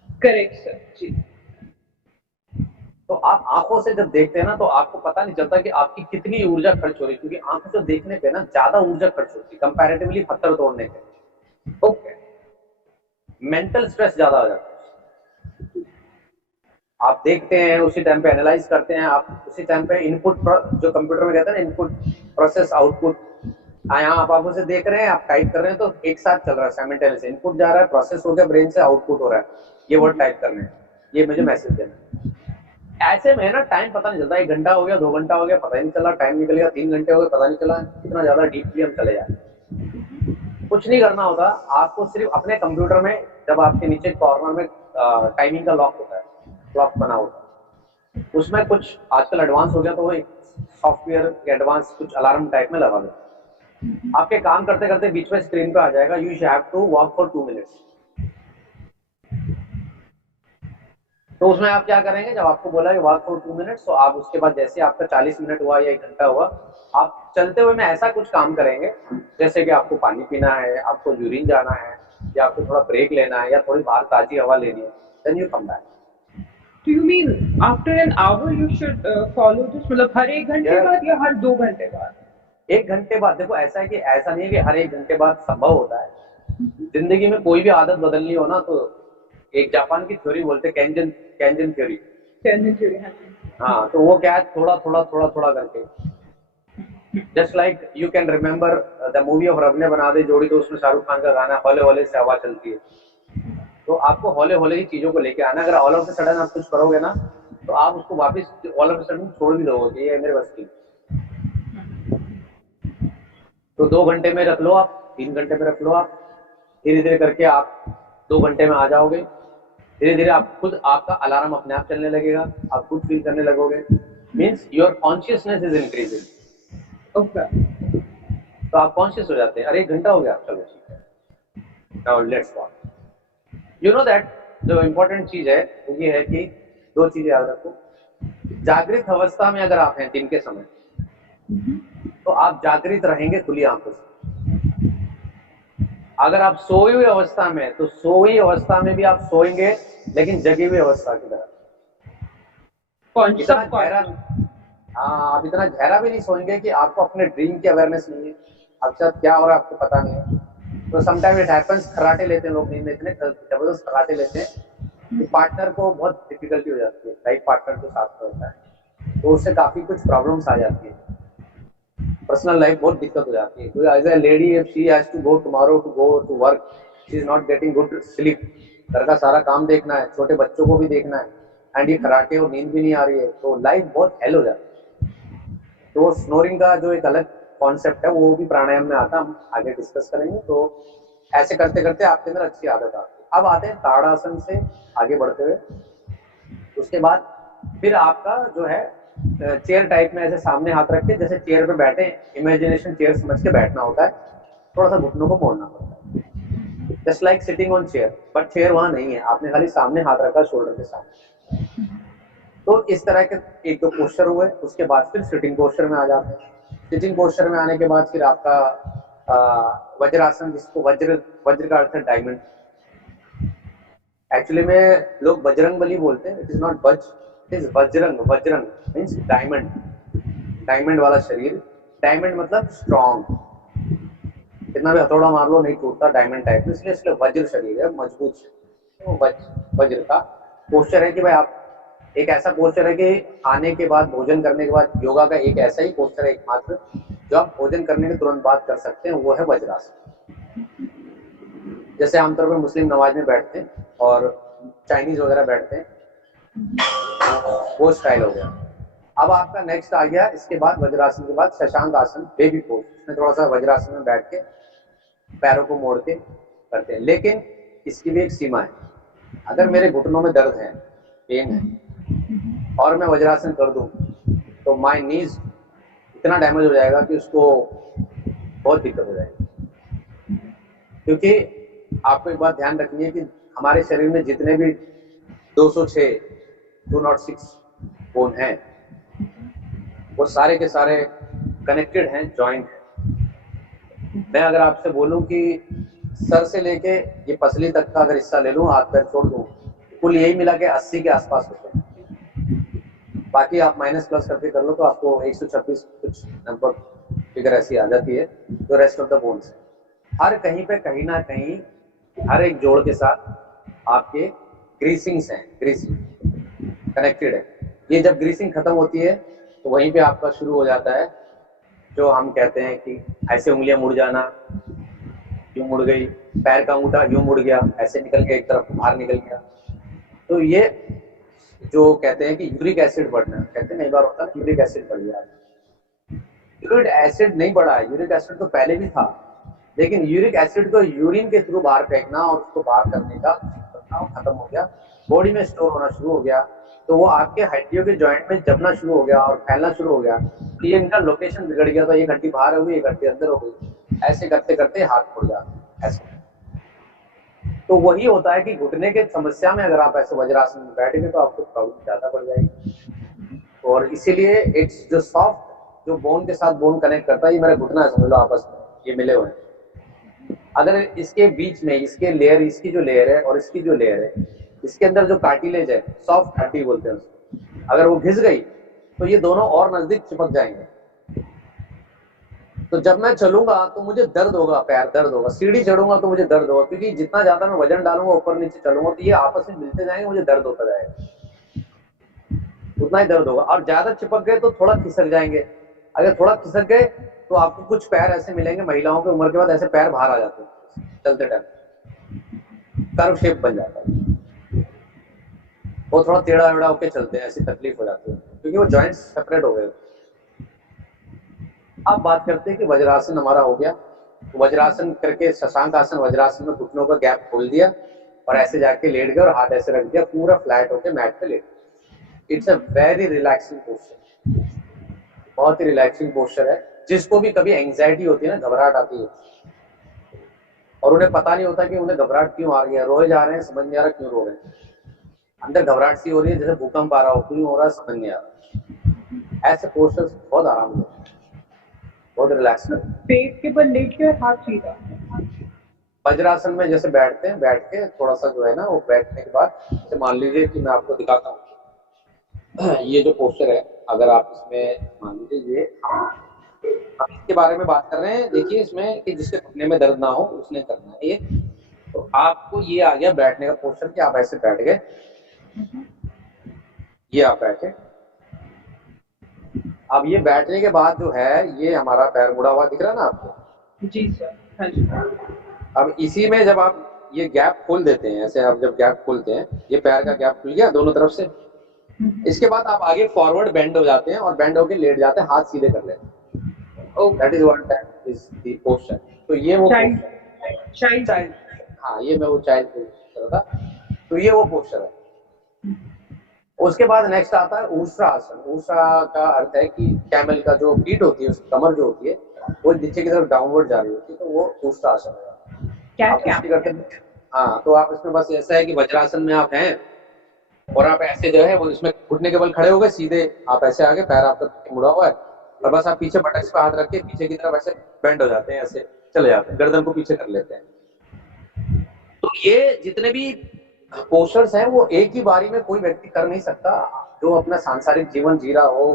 करेक्ट सर जी। तो आप आंखों से जब देखते हैं ना, तो आपको पता नहीं चलता कि आपकी कितनी ऊर्जा खर्च हो रही है, क्योंकि आंखों से देखने पे ना ज्यादा ऊर्जा खर्च होती है कंपैरेटिवली पत्थर तोड़ने के। ओके, मेंटल स्ट्रेस ज्यादा हो जाता है। आप देखते हैं, उसी टाइम पे एनालाइज करते हैं, आप उसी टाइम पे इनपुट, जो कंप्यूटर में कहते हैं ना इनपुट प्रोसेस आउटपुट, यहाँ आप आंखों से देख रहे हैं, आप टाइप कर रहे हैं, तो एक साथ चल रहा है साइमल्टेनियस, इनपुट जा रहा है, प्रोसेस हो गया ब्रेन से, आउटपुट हो रहा है, ये वर्ड टाइप करने हैं, ये मुझे मैसेज देना है। ऐसे में ना टाइम पता नहीं चलता, 1 घंटा हो गया, 2 घंटा हो गया, पता ही नहीं चला, टाइम निकल गया, 3 घंटे हो गए, पता नहीं चला, कितना ज्यादा डीपली हम चले जाए। कुछ नहीं करना होता आपको, सिर्फ अपने कंप्यूटर में, जब आपके नीचे कॉर्नर में टाइमिंग का लॉक होता है, क्लॉक बना होता है, उसमें कुछ आजकल एडवांस हो गया, तो वो एक सॉफ्टवेयर एडवांस कुछ अलार्म टाइप में लगा देता है। आपके काम करते करते बीच में स्क्रीन पे आ जाएगा, you have to walk for 2 minutes. तो उसमें आप क्या करेंगे, जब आपको बोला कि वॉक फॉर 2 मिनट्स, तो आप उसके बाद जैसे आपका 40 मिनट हुआ या 1 घंटा हुआ, आप चलते हुए में ऐसा कुछ काम करेंगे, जैसे कि आपको पानी पीना है, आपको यूरिन जाना है, या आपको थोड़ा ब्रेक लेना है, या थोड़ी बाहर ताजी हवा लेनी है, then you come back. Do you mean after an hour you should follow this? मतलब हर 1 घंटे बाद या हर 2 घंटे बाद? 1 घंटे बाद। देखो ऐसा है कि ऐसा नहीं है कि हर 1 घंटे बाद संभव होता है। जिंदगी में कोई भी आदत बदलनी हो ना, तो एक जापान की थ्योरी बोलते हैं, कैंजन कैंजन थ्योरी। कैंजन थ्योरी, हाँ जी। हाँ, तो वो क्या है, थोड़ा थोड़ा थोड़ा थोड़ा करके, just like you can remember the movie of रब ने बना दे जोड़ी, तो उसमें शाहरुख खान का गाना हौले हौले से हवा चलती है। तो आपको हौले हौले ही चीजों को लेके आना। अगर ऑल ऑफ द सडन आप कुछ करोगे ना, तो आप उसको वापस ऑल ऑफ द सडन छोड़ भी दोगे, ये मेरे बस की। तो 2 घंटे में रख लो आप, 3 घंटे में रख लो आप, धीरे धीरे करके आप 2 घंटे में आ जाओगे। धीरे धीरे आप खुद, आपका अलार्म अपने आप चलने लगेगा, आप खुद फील करने लगोगे, means your consciousness is increasing. Okay. तो आप कॉन्शियस हो जाते हैं, अरे 1 घंटा हो गया, चलो ठीक है, now let's walk. You know that जो इम्पोर्टेंट चीज है वो ये है कि 2 चीजें याद रखो। जागृत अवस्था में अगर आप हैं दिन के समय, तो आप जागृत रहेंगे खुली आंखों से। अगर आप सोई हुई अवस्था में, तो सोई अवस्था में भी आप सोएंगे, लेकिन जगी हुई अवस्था की तरह। इतना गहरा, हाँ, आप इतना गहरा भी नहीं सोएंगे कि आपको अपने ड्रीम की अवेयरनेस नहीं है, आपके साथ क्या हो रहा है आपको पता नहीं है। तो समटाइम इट हैपेंस, खराटे लेते हैं लोग नींद में, इतने जबरदस्त खराटे लेते हैं कि पार्टनर को बहुत डिफिकल्टी हो जाती है, लाइफ पार्टनर जो साथ में होता है, तो उससे काफी कुछ प्रॉब्लम्स आ जाती है, पर्सनल लाइफ बहुत दिक्कत हो जाती है। तो as a lady, if she has to go tomorrow to go to work, she is not getting good sleep, घर का सारा काम देखना है, छोटे बच्चों को भी देखना है, एंड ये खराटे और नींद भी नहीं आ रही है, तो लाइफ बहुत हेल हो जाती है। तो स्नोरिंग का जो एक अलग कॉन्सेप्ट है, वो भी प्राणायाम में आता है, हम आगे डिस्कस करेंगे। तो ऐसे करते करते आपके अंदर अच्छी आदत आती है। अब आते हैं ताड़ासन से आगे बढ़ते हुए। उसके बाद फिर आपका जो है चेयर टाइप में ऐसे सामने हाथ रख के, जैसे चेयर पे बैठे, इमेजिनेशन चेयर समझ के बैठना होता है, थोड़ा सा घुटनों को मोड़ना पड़ता है, just like sitting on chair, but chair वहां नहीं है, आपने खाली सामने हाथ रखा शोल्डर के सामने। तो इस तरह के 1-2 पोस्चर हुए, उसके बाद फिर सिटिंग पोस्चर में आ जाते हैं। सिटिंग पोस्चर में आने के बाद फिर आपका वज्रासन, जिसको वज्र का अर्थ है डायमंड। एक्चुअली में लोग बजरंग बली बोलते हैं, it is not Baj, it is Vajrang. Vajrang means diamond, diamond वाला शरीर। डायमंड मतलब स्ट्रॉन्ग। कितना भी हथौड़ा मार लो नहीं टूटता, डायमंड टाइप में, इसलिए वज्र शरीर है, मजबूत शरीर। वो वज्र का पोस्चर है कि भाई आप, एक ऐसा पोस्चर है कि खाने के बाद, भोजन करने के बाद, योगा का एक ऐसा ही पोस्चर है एकमात्र जो आप भोजन करने के तुरंत बाद कर सकते हैं, वो है वज्रासन। जैसे आमतौर पर मुस्लिम नमाज में बैठते हैं और चाइनीज वगैरह बैठते हैं, वो स्टाइल हो गया। अब आपका नेक्स्ट आ गया, इसके बाद वज्रासन के बाद शशांक आसन, बेबी पोज। इसमें थोड़ा सा वज्रासन में बैठ के पैरों को मोड़ के करते हैं, लेकिन इसकी भी एक सीमा है। अगर मेरे घुटनों में दर्द है, पेन है, और मैं वज्रासन कर दूं तो माय नीज इतना डैमेज हो जाएगा कि उसको बहुत दिक्कत हो जाएगी। क्योंकि आपको एक बात ध्यान रखनी है कि हमारे शरीर में जितने भी 206 206 बोन हैं, वो सारे के सारे कनेक्टेड हैं, जॉइंट हैं। मैं अगर आपसे बोलूं कि सर से लेके ये पसली तक का अगर हिस्सा ले लूं, हाथ पैर छोड़ दूं, कुल यही मिला के 80 के आसपास होते हैं। बाकी आप माइनस प्लस करके कर लो तो आपको 126 कुछ नंबर फिगर ऐसी आ जाती है, जो रेस्ट ऑफ द बोन्स है। हर कहीं पे कहीं ना कहीं हर एक जोड़ के साथ आपके ग्रीसिंग्स हैं, ग्रीसिंग कनेक्टेड है। ये जब ग्रीसिंग खत्म होती है तो वहीं पे आपका शुरू हो जाता है जो हम कहते हैं कि ऐसे उंगलियां मुड़ जाना, यूं मुड़ गई, पैर का अंगूठा यूं मुड़ गया, ऐसे निकल के एक तरफ बाहर निकल गया। तो ये जो कहते हैं कि यूरिक एसिड बढ़ना, कहते हैं कई बार होता है यूरिक एसिड बढ़ गया। यूरिक एसिड नहीं बढ़ा है, यूरिक एसिड तो पहले भी था, लेकिन यूरिक एसिड को यूरिन के थ्रू बाहर फेंकना और उसको बाहर करने का खत्म हो गया, बॉडी में स्टोर होना शुरू हो गया। तो वो आपके हड्डियों के जॉइंट में जमना शुरू हो गया और फैलना शुरू हो गया। तो ये इनका लोकेशन बिगड़ गया, तो एक हड्डी बाहर हो गई, एक हड्डी अंदर हो गई, ऐसे करते करते हाथ मुड़ जाता ऐसे। तो वही होता है कि घुटने के समस्या में अगर आप ऐसे वज्रासन में बैठ गए तो आपको प्रॉब्लम ज्यादा बढ़ जाएगी। और इसीलिए एक जो सॉफ्ट, जो बोन के साथ बोन कनेक्ट करता है, ये मेरा घुटना है, समझ लो आपस में ये मिले हुए हैं। अगर इसके बीच में इसके लेयर, इसकी जो लेयर है और इसकी जो लेयर है, इसके अंदर जो कार्टिलेज है, सॉफ्ट हड्डी बोलते हैं उसको, अगर वो घिस गई तो ये दोनों और नजदीक चिपक जाएंगे। तो जब मैं चलूंगा तो मुझे दर्द होगा, पैर दर्द होगा, सीढ़ी चढ़ूंगा तो मुझे दर्द होगा, क्योंकि जितना ज्यादा मैं वजन डालूंगा ऊपर नीचे चलूंगा तो ये आपस में मिलते जाएंगे, मुझे दर्द होता जाएगा, उतना ही दर्द होगा। और ज्यादा चिपक गए तो थोड़ा खिसक जाएंगे। अगर थोड़ा खिसक गए तो आपको कुछ पैर ऐसे मिलेंगे, महिलाओं के उम्र के बाद ऐसे पैर बाहर आ जाते हैं चलते टाइम, कर्व शेप बन जाता है, वो थोड़ा टेढ़ा वेढ़ा होकर चलते हैं, ऐसी तकलीफ हो जाती है क्योंकि वो जॉइंट्स सेपरेट हो गए। अब बात करते हैं कि वज्रासन हमारा हो गया। तो वज्रासन करके शशांक आसन, वज्रासन में घुटनों का गैप खोल दिया और ऐसे जाके लेट गए और हाथ ऐसे रख दिया, पूरा फ्लैट होके मैट पे लेट। It's a very relaxing posture, बहुत ही रिलैक्सिंग पोस्चर है। जिसको भी कभी एंग्जाइटी होती है ना, घबराहट आती है और उन्हें पता नहीं होता कि उन्हें घबराहट क्यों आ रही है, रोए जा रहे हैं, समझ नहीं आ रहा क्यों रो रहे हैं, अंदर घबराहट सी हो रही है जैसे भूकंप आ रहा हो, क्यों हो रहा है समझ नहीं आ रहा, ऐसे पोस्चर्स बहुत आराम देते हैं, बहुत रिलैक्स करते हैं। पेट के बल लेट के हाथ सीधा। वज्रासन में जैसे बैठते हैं, बैठ के थोड़ा सा जो है ना, वो बैठने के बाद जैसे मान लीजिए कि मैं आपको दिखाता हूँ ये जो पोस्चर है, अगर आप इसमें मान लीजिए, ये हम इसके बारे में बात कर रहे हैं। देखिए इसमें कि जिसके घुटने में दर्द ना हो उसने करना है ये। तो आपको ये आ गया बैठने का पोस्चर कि आप ऐसे बैठ गए, ये आप बैठे। अब ये बैठने के बाद जो है, ये हमारा पैर मुड़ा हुआ दिख रहा है ना आपको? जी सर, हाँ जी। अब इसी में जब आप ये गैप खोल देते हैं, ऐसे आप जब गैप खोलते हैं, ये पैर का गैप खुल गया दोनों तरफ से। इसके बाद आप आगे फॉरवर्ड बेंड हो जाते हैं और बेंड होके लेट जाते हैं, हाथ सीधे कर लेते हैं। That is what that is the posture. तो ये वो चाइल्ड, हाँ, ये मैं वो चाइल्ड पोस्चर था, तो ये वो पोस्चर है। उसके बाद नेक्स्ट आता है ऊष्रा आसन। ऊष्रा का अर्थ है कि कैमल का जो पीठ होती है, उसकी कमर जो होती है वो नीचे की तरफ डाउनवर्ड जा रही होती है, तो वो ऊष्रा आसन है। क्या करते हैं? हाँ, तो आप इसमें बस ऐसा है कि वज्रासन में आप हैं और आप ऐसे जो है वो इसमें घुटने के बल खड़े हो गए, सीधे आप ऐसे आगे, पैर आपका मुड़ा हुआ है और बस आप पीछे बटक्स पे हाथ रख के पीछे की तरफ ऐसे बेंड हो जाते हैं, ऐसे चले जाते हैं, गर्दन को पीछे कर लेते हैं। तो ये जितने भी पोस्चर्स हैं वो एक ही बारी में कोई व्यक्ति कर नहीं सकता। जो अपना सांसारिक जीवन जी रहा हो,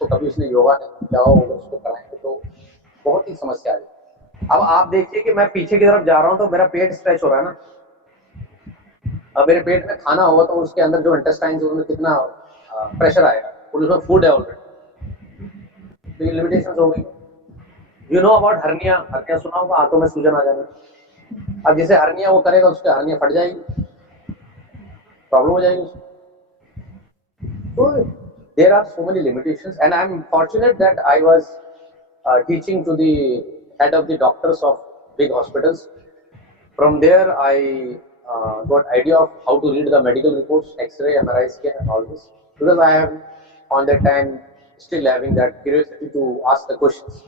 तो कभी उसने योगा नहीं किया हो, उसको कराएंगे तो बहुत ही समस्या है। अब आप देखिए कि मैं पीछे की तरफ जा रहा हूँ तो मेरा पेट स्ट्रेच हो रहा है ना। अब मेरे पेट में खाना होगा तो उसके अंदर जो इंटेस्टाइन उसमें कितना प्रेशर आएगा, और उसमें फूड है ऑलरेडी, तो ये लिमिटेशन हो गई। You know about hernia, hernia सुना होगा, हाथों में सूजन आ जाना। अब जिसे हर्निया वो करेगा उसके हर्निया फट जाएगी, प्रॉब्लम हो जाएगी उसको। So there are so many limitations, and I'm fortunate that I was teaching to the head of the doctors of big hospitals. From there, I got idea of how to read the medical reports, X-ray, MRI scan, and all this. Because I am on that time still having that curiosity to ask the questions.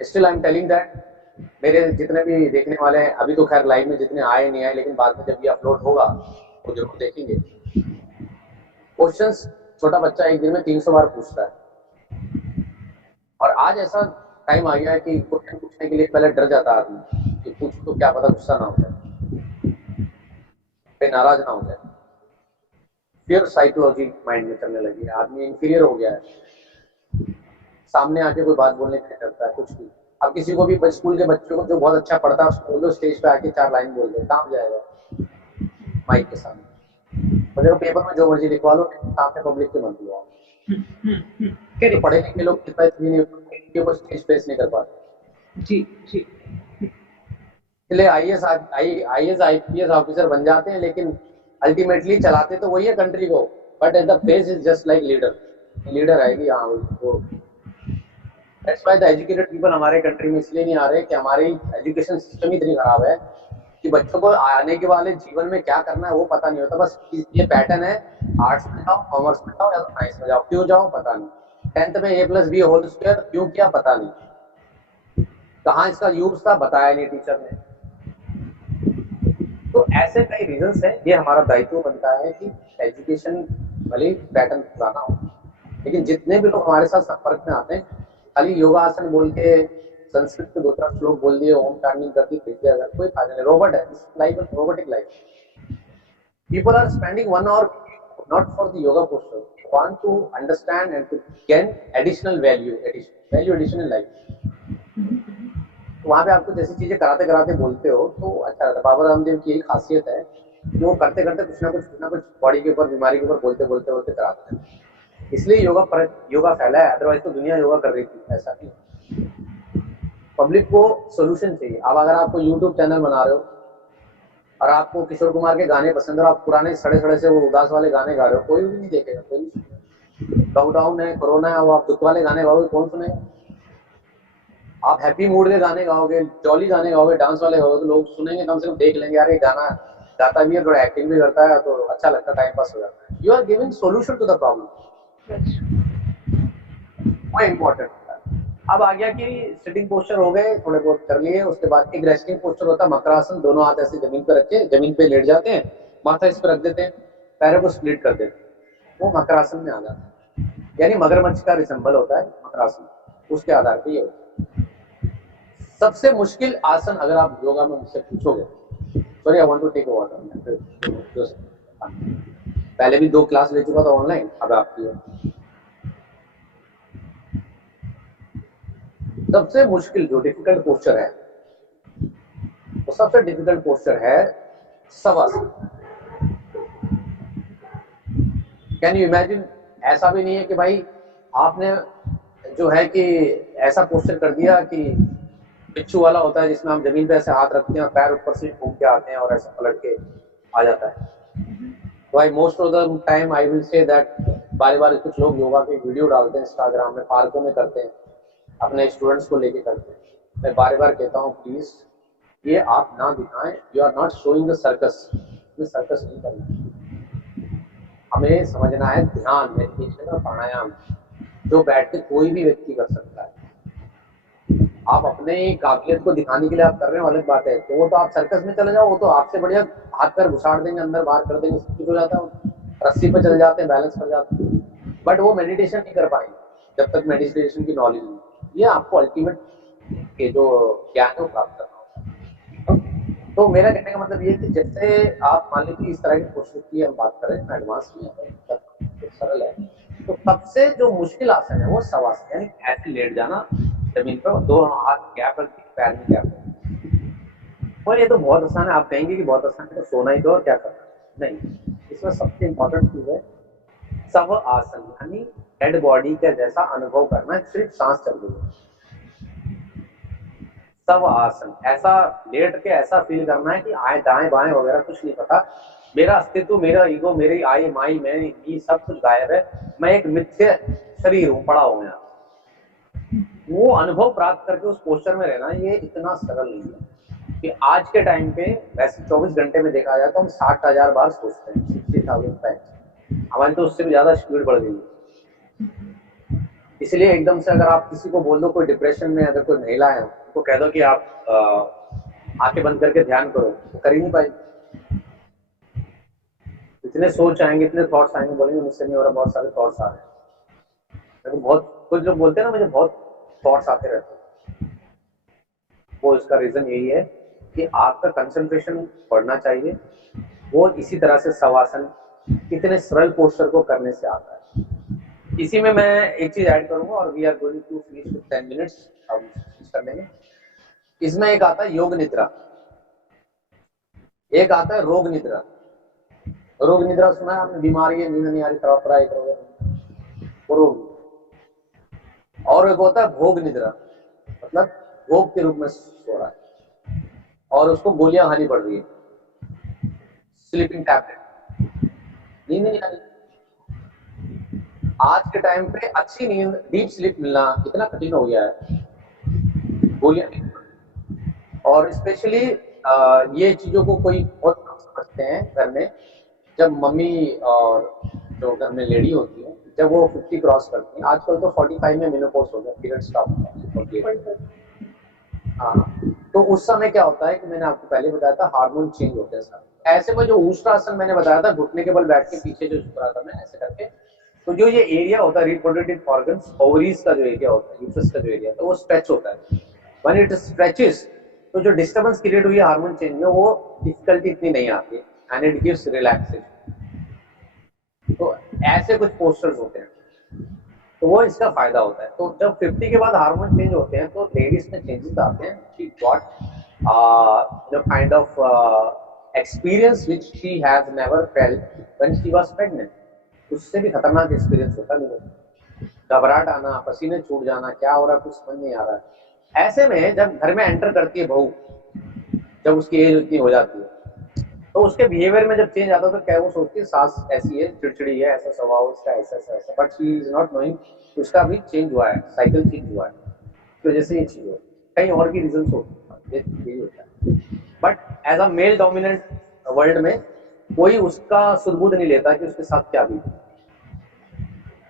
Still, I'm telling that मेरे जितने भी देखने वाले हैं, अभी तो खैर live में जितने आए नहीं आए, लेकिन बाद में जब ये अपलोड होगा वो जरूर देखेंगे। क्वेश्चंस छोटा बच्चा एक दिन में 300 बार पूछता है, और आज ऐसा टाइम आ गया है कि क्वेश्चन पूछने के लिए पहले डर जाता है आदमी कि पूछूं तो क्या पता गुस्सा ना हो जाए, कोई नाराज ना हो जाए। फिर साइकोलॉजी माइंड में चलने लगी है, आदमी इंफीरियर हो गया है, सामने आके कोई बात बोलने के लिए डरता है कुछ भी। अब किसी को भी स्कूल के बच्चों को जो बहुत अच्छा पढ़ता है उसको बोलो स्टेज पे आके 4 लाइन बोल दे, काम जाएगा माइक के सामने। मुझे पेपर में जो मर्जी लिखवा लो, सामने पब्लिक के मत लिखवाओ। तो पढ़े लिखे लोग कितना इतनी ऊपर स्टेज फेस नहीं कर पाते। जी जी। इसलिए आईएएस आईपीएस ऑफिसर बन जाते हैं, लेकिन अल्टीमेटली चलाते तो वही है कंट्री को, but at the face is just like leader आएगी। हाँ वो that's why the educated people हमारे कंट्री में इसलिए नहीं आ रहे कि हमारी एजुकेशन सिस्टम इतनी खराब है कि बच्चों को आने के वाले जीवन में क्या करना है वो पता नहीं होता। बस ये पैटर्न है, आर्ट्स में जाओ, कॉमर्स में जाओ या तो साइंस में जाओ, क्यों जाओ पता नहीं। 10th में A+B होल स्क्वायर क्यों किया पता नहीं, कहाँ इसका यूज था बताया नहीं टीचर ने। तो ऐसे कई रीजंस हैं। ये हमारा दायित्व बनता है कि एजुकेशन भले पैटर्न पुराना हो, लेकिन जितने भी लोग हमारे साथ संपर्क में आते हैं, खाली योगासन बोल के संस्कृत के 2-4 श्लोक बोल दिए, ओम चांटिंग कर दी, भेज दिया, कोई फायदा नहीं। रोबोट है, life is robotic life. People are spending 1 hour not for the yoga posture, want to understand and to gain additional value addition in life। तो वहाँ पे आपको जैसी चीजें कराते कराते बोलते हो तो अच्छा लगता है। बाबा रामदेव की एक खासियत है कि वो करते करते कुछ ना कुछ बॉडी के ऊपर, बीमारी के ऊपर बोलते बोलते कराते हैं। इसलिए योगा फैला है, अदरवाइज तो दुनिया योगा कर रही थी, ऐसा नहीं। पब्लिक को सोल्यूशन चाहिए। अब अगर आपको यूट्यूब चैनल बना रहे हो और आपको किशोर कुमार के गाने पसंद है, आप पुराने सड़े सड़े से वो उदास वाले गाने गा रहे हो, कोई भी नहीं देखेगा, कोई नहीं। लॉकडाउन है, कोरोना है, वो आप दुख वाले गाने गाओगे, कौन सुनेगा। आप हैप्पी मूड के गाने गाओगे, जॉली गाने गाओगे, डांस वाले गाओगे, तो लोग सुनेंगे, कम से कम देख लेंगे यार ये गाना गाता भी है, थोड़ा एक्टिंग भी करता है, तो अच्छा लगता है, टाइम पास हो जाता है। You are giving solution to the problem, वो इम्पोर्टेंट होता है। अब आ गया कि सिटिंग पोस्चर हो गए, थोड़े बहुत कर लिए, उसके बाद एक रेस्टिंग पोस्चर होता है, मकरासन। दोनों हाथ ऐसे जमीन पे रखे, जमीन पे लेट जाते हैं, माथा इस पे रख देते हैं, पैरों को स्प्लिट कर देते हैं, वो मकरासन में आ जाता है। यानी मगरमच्छ का रिसम्बल होता है मकरासन, उसके आधार पर ये होता है। सबसे मुश्किल आसन अगर आप योगा में मुझसे पूछोगे, sorry I want to take water, पहले भी 2 क्लास ले चुका था ऑनलाइन, अब आपकी है। सबसे मुश्किल जो डिफिकल्ट पोस्चर है, वो सबसे डिफिकल्ट पोस्चर है शवासन। Can you imagine? ऐसा भी नहीं है कि भाई आपने जो है कि ऐसा पोस्चर कर दिया कि बिच्छू वाला होता है जिसमें हम जमीन पे ऐसे हाथ रखते हैं और पैर ऊपर से घूम के आते हैं और ऐसे पलट के आ जाता है। तो I most of the time I will say that, बार बार कुछ लोग योगा के वीडियो डालते हैं इंस्टाग्राम में, पार्कों में करते हैं, अपने स्टूडेंट्स को लेके करते हैं। मैं बार बार कहता हूँ प्लीज ये आप ना दिखाएं, you are not showing the circus. हमें सर्कस नहीं करना, हमें समझना है ध्यान, मेडिटेशन और प्राणायाम जो बैठ के कोई भी व्यक्ति कर सकता है। आप अपने काबिलियत को दिखाने के लिए आप कर रहे हो, अलग बात है। तो वो तो आप सर्कस में चले जाओ, वो तो आपसे बढ़िया हाथ पैर घुसाड़ देंगे, अंदर बाहर कर देंगे, सब कुछ हो जाता है, रस्सी पे चले जाते हैं, बैलेंस कर जाते हैं, बट वो मेडिटेशन नहीं कर पाएंगे जब तक मेडिटेशन की नॉलेज नहीं। ये आपको अल्टीमेट के जो ज्ञान है वो प्राप्त करना होता है। तो मेरा कहने का मतलब ये कि जैसे आप मान लीजिए इस तरह की कोशिश की हम बात करें, एडवांस में सरल है। तो सबसे जो मुश्किल आसन है वो शवासन, यानी ऐसे लेट जाना, जमीन पर, दो हाथ गैप रखिए, पैर में गैप रखिए। और ये तो बहुत आसान है, आप कहेंगे कि बहुत आसान है तो सोना ही दो और क्या करना, नहीं, इसमें सबसे इम्पोर्टेंट चीज है सव आसन, यानी डेड बॉडी का जैसा अनुभव करना है, सिर्फ सांस चल रही है। सब आसन, ऐसा लेट के ऐसा फील करना है कि आए दाएं बाएं वगैरह कुछ नहीं पता, मेरा अस्तित्व, मेरा ईगो, मेरी आई माई मैं ये सब कुछ गायब है, मैं एक मिथ्य शरीर हूँ पड़ा हूँ यहाँ। वो अनुभव प्राप्त करके उस पोस्टर में रहना, ये इतना सरल नहीं है कि आज के टाइम पे वैसे 24 घंटे में देखा जाए तो हम 60,000 बार सोचते हैं, 60,000 टाइम्स, हमारी तो उससे भी ज्यादा स्पीड बढ़ गई है। इसलिए एकदम से अगर आप किसी को बोल दो, कोई डिप्रेशन में अगर कोई महिला है, उनको कह दो कि आप आंखें बंद करके ध्यान करो, तो कर ही नहीं पाएगी। इतने सोच आएंगे, इतने थॉट्स आएंगे, बोलेंगे मुझसे नहीं हो रहा, बहुत सारे थॉट्स आ रहे हैं। तो बहुत कुछ लोग बोलते हैं ना मुझे बहुत थॉट्स आते रहते हैं, वो इसका रीजन यही है कि आपका कंसंट्रेशन बढ़ना चाहिए। वो इसी तरह से शवासन इतने सरल पोस्टर को करने से आता है। इसी में मैं एक चीज ऐड करूंगा और we are going to finish with 10 minutes, हम कर लेंगे। इसमें एक आता है योग निद्रा, एक आता है रोग निद्रा। रोग निद्रा सुना है आपने, बीमारी है, नींद नहीं आ रही, खराब पड़ा वो रोग। और एक होता है भोग निद्रा, मतलब भोग के रूप में सो रहा है और उसको गोलियां खानी पड़ रही है, स्लीपिंग टैबलेट, नींद नहीं आ रही। आज के टाइम पे अच्छी नींद, डीप स्लीप मिलना इतना कठिन हो गया है, गोलियां। और स्पेशली ये चीजों को कोई बहुत कम समझते हैं घर में, जब मम्मी और जो घर में लेडी होती है, जब वो 50 क्रॉस करती है, आजकल तो 45 में मेनोपॉज हो गया, पीरियड स्टॉप होता है। हाँ, तो उस समय क्या होता है कि मैंने आपको पहले बताया था, हार्मोन चेंज होते हैं सर। ऐसे में जो ऊष्टासन मैंने बताया था, घुटने के बल बैठ के पीछे जो झुक रहा था मैं ऐसे करके, तो जो ये एरिया होता है रिप्रोडक्टिव ऑर्गन्स, ओवरीज का जो एरिया होता है, यूट्रस का जो एरिया, तो वो स्ट्रेच होता है। व्हेन इट स्ट्रेचेस, तो जो डिस्टर्बेंस क्रिएट हुई है हार्मोन चेंज में, वो डिफिकल्टी इतनी नहीं आती एंड इट गिव्स रिलैक्सेशन। तो ऐसे कुछ पोस्टर्स होते हैं, तो वो इसका फायदा होता है। तो जब 50 के बाद हार्मोन चेंज होते हैं तो लेडीज में चेंजेस आते हैं। She got the kind of experience which she has never felt when she was pregnant. उससे भी खतरनाक एक्सपीरियंस होता है, घबराहट आना, पसीने छूट जाना, क्या हो रहा है कुछ समझ नहीं आ रहा है। ऐसे में जब घर में एंटर करती है बहू, जब उसकी एज उतनी हो जाती है, तो उसके बिहेवियर में जब चेंज आता है तो क्या वो सोचती है सास ऐसी है, चिड़चिड़ी है, ऐसा स्वभाव उसका, ऐसा ऐसा ऐसा, but she is not knowing उसका भी चेंज हुआ है, साइकिल चेंज हुआ है, तो जैसे ये चीज हो, कहीं और भी रीजन होते हैं। But as a male dominant world में कोई उसका सुदबुद नहीं लेता कि उसके साथ क्या भी,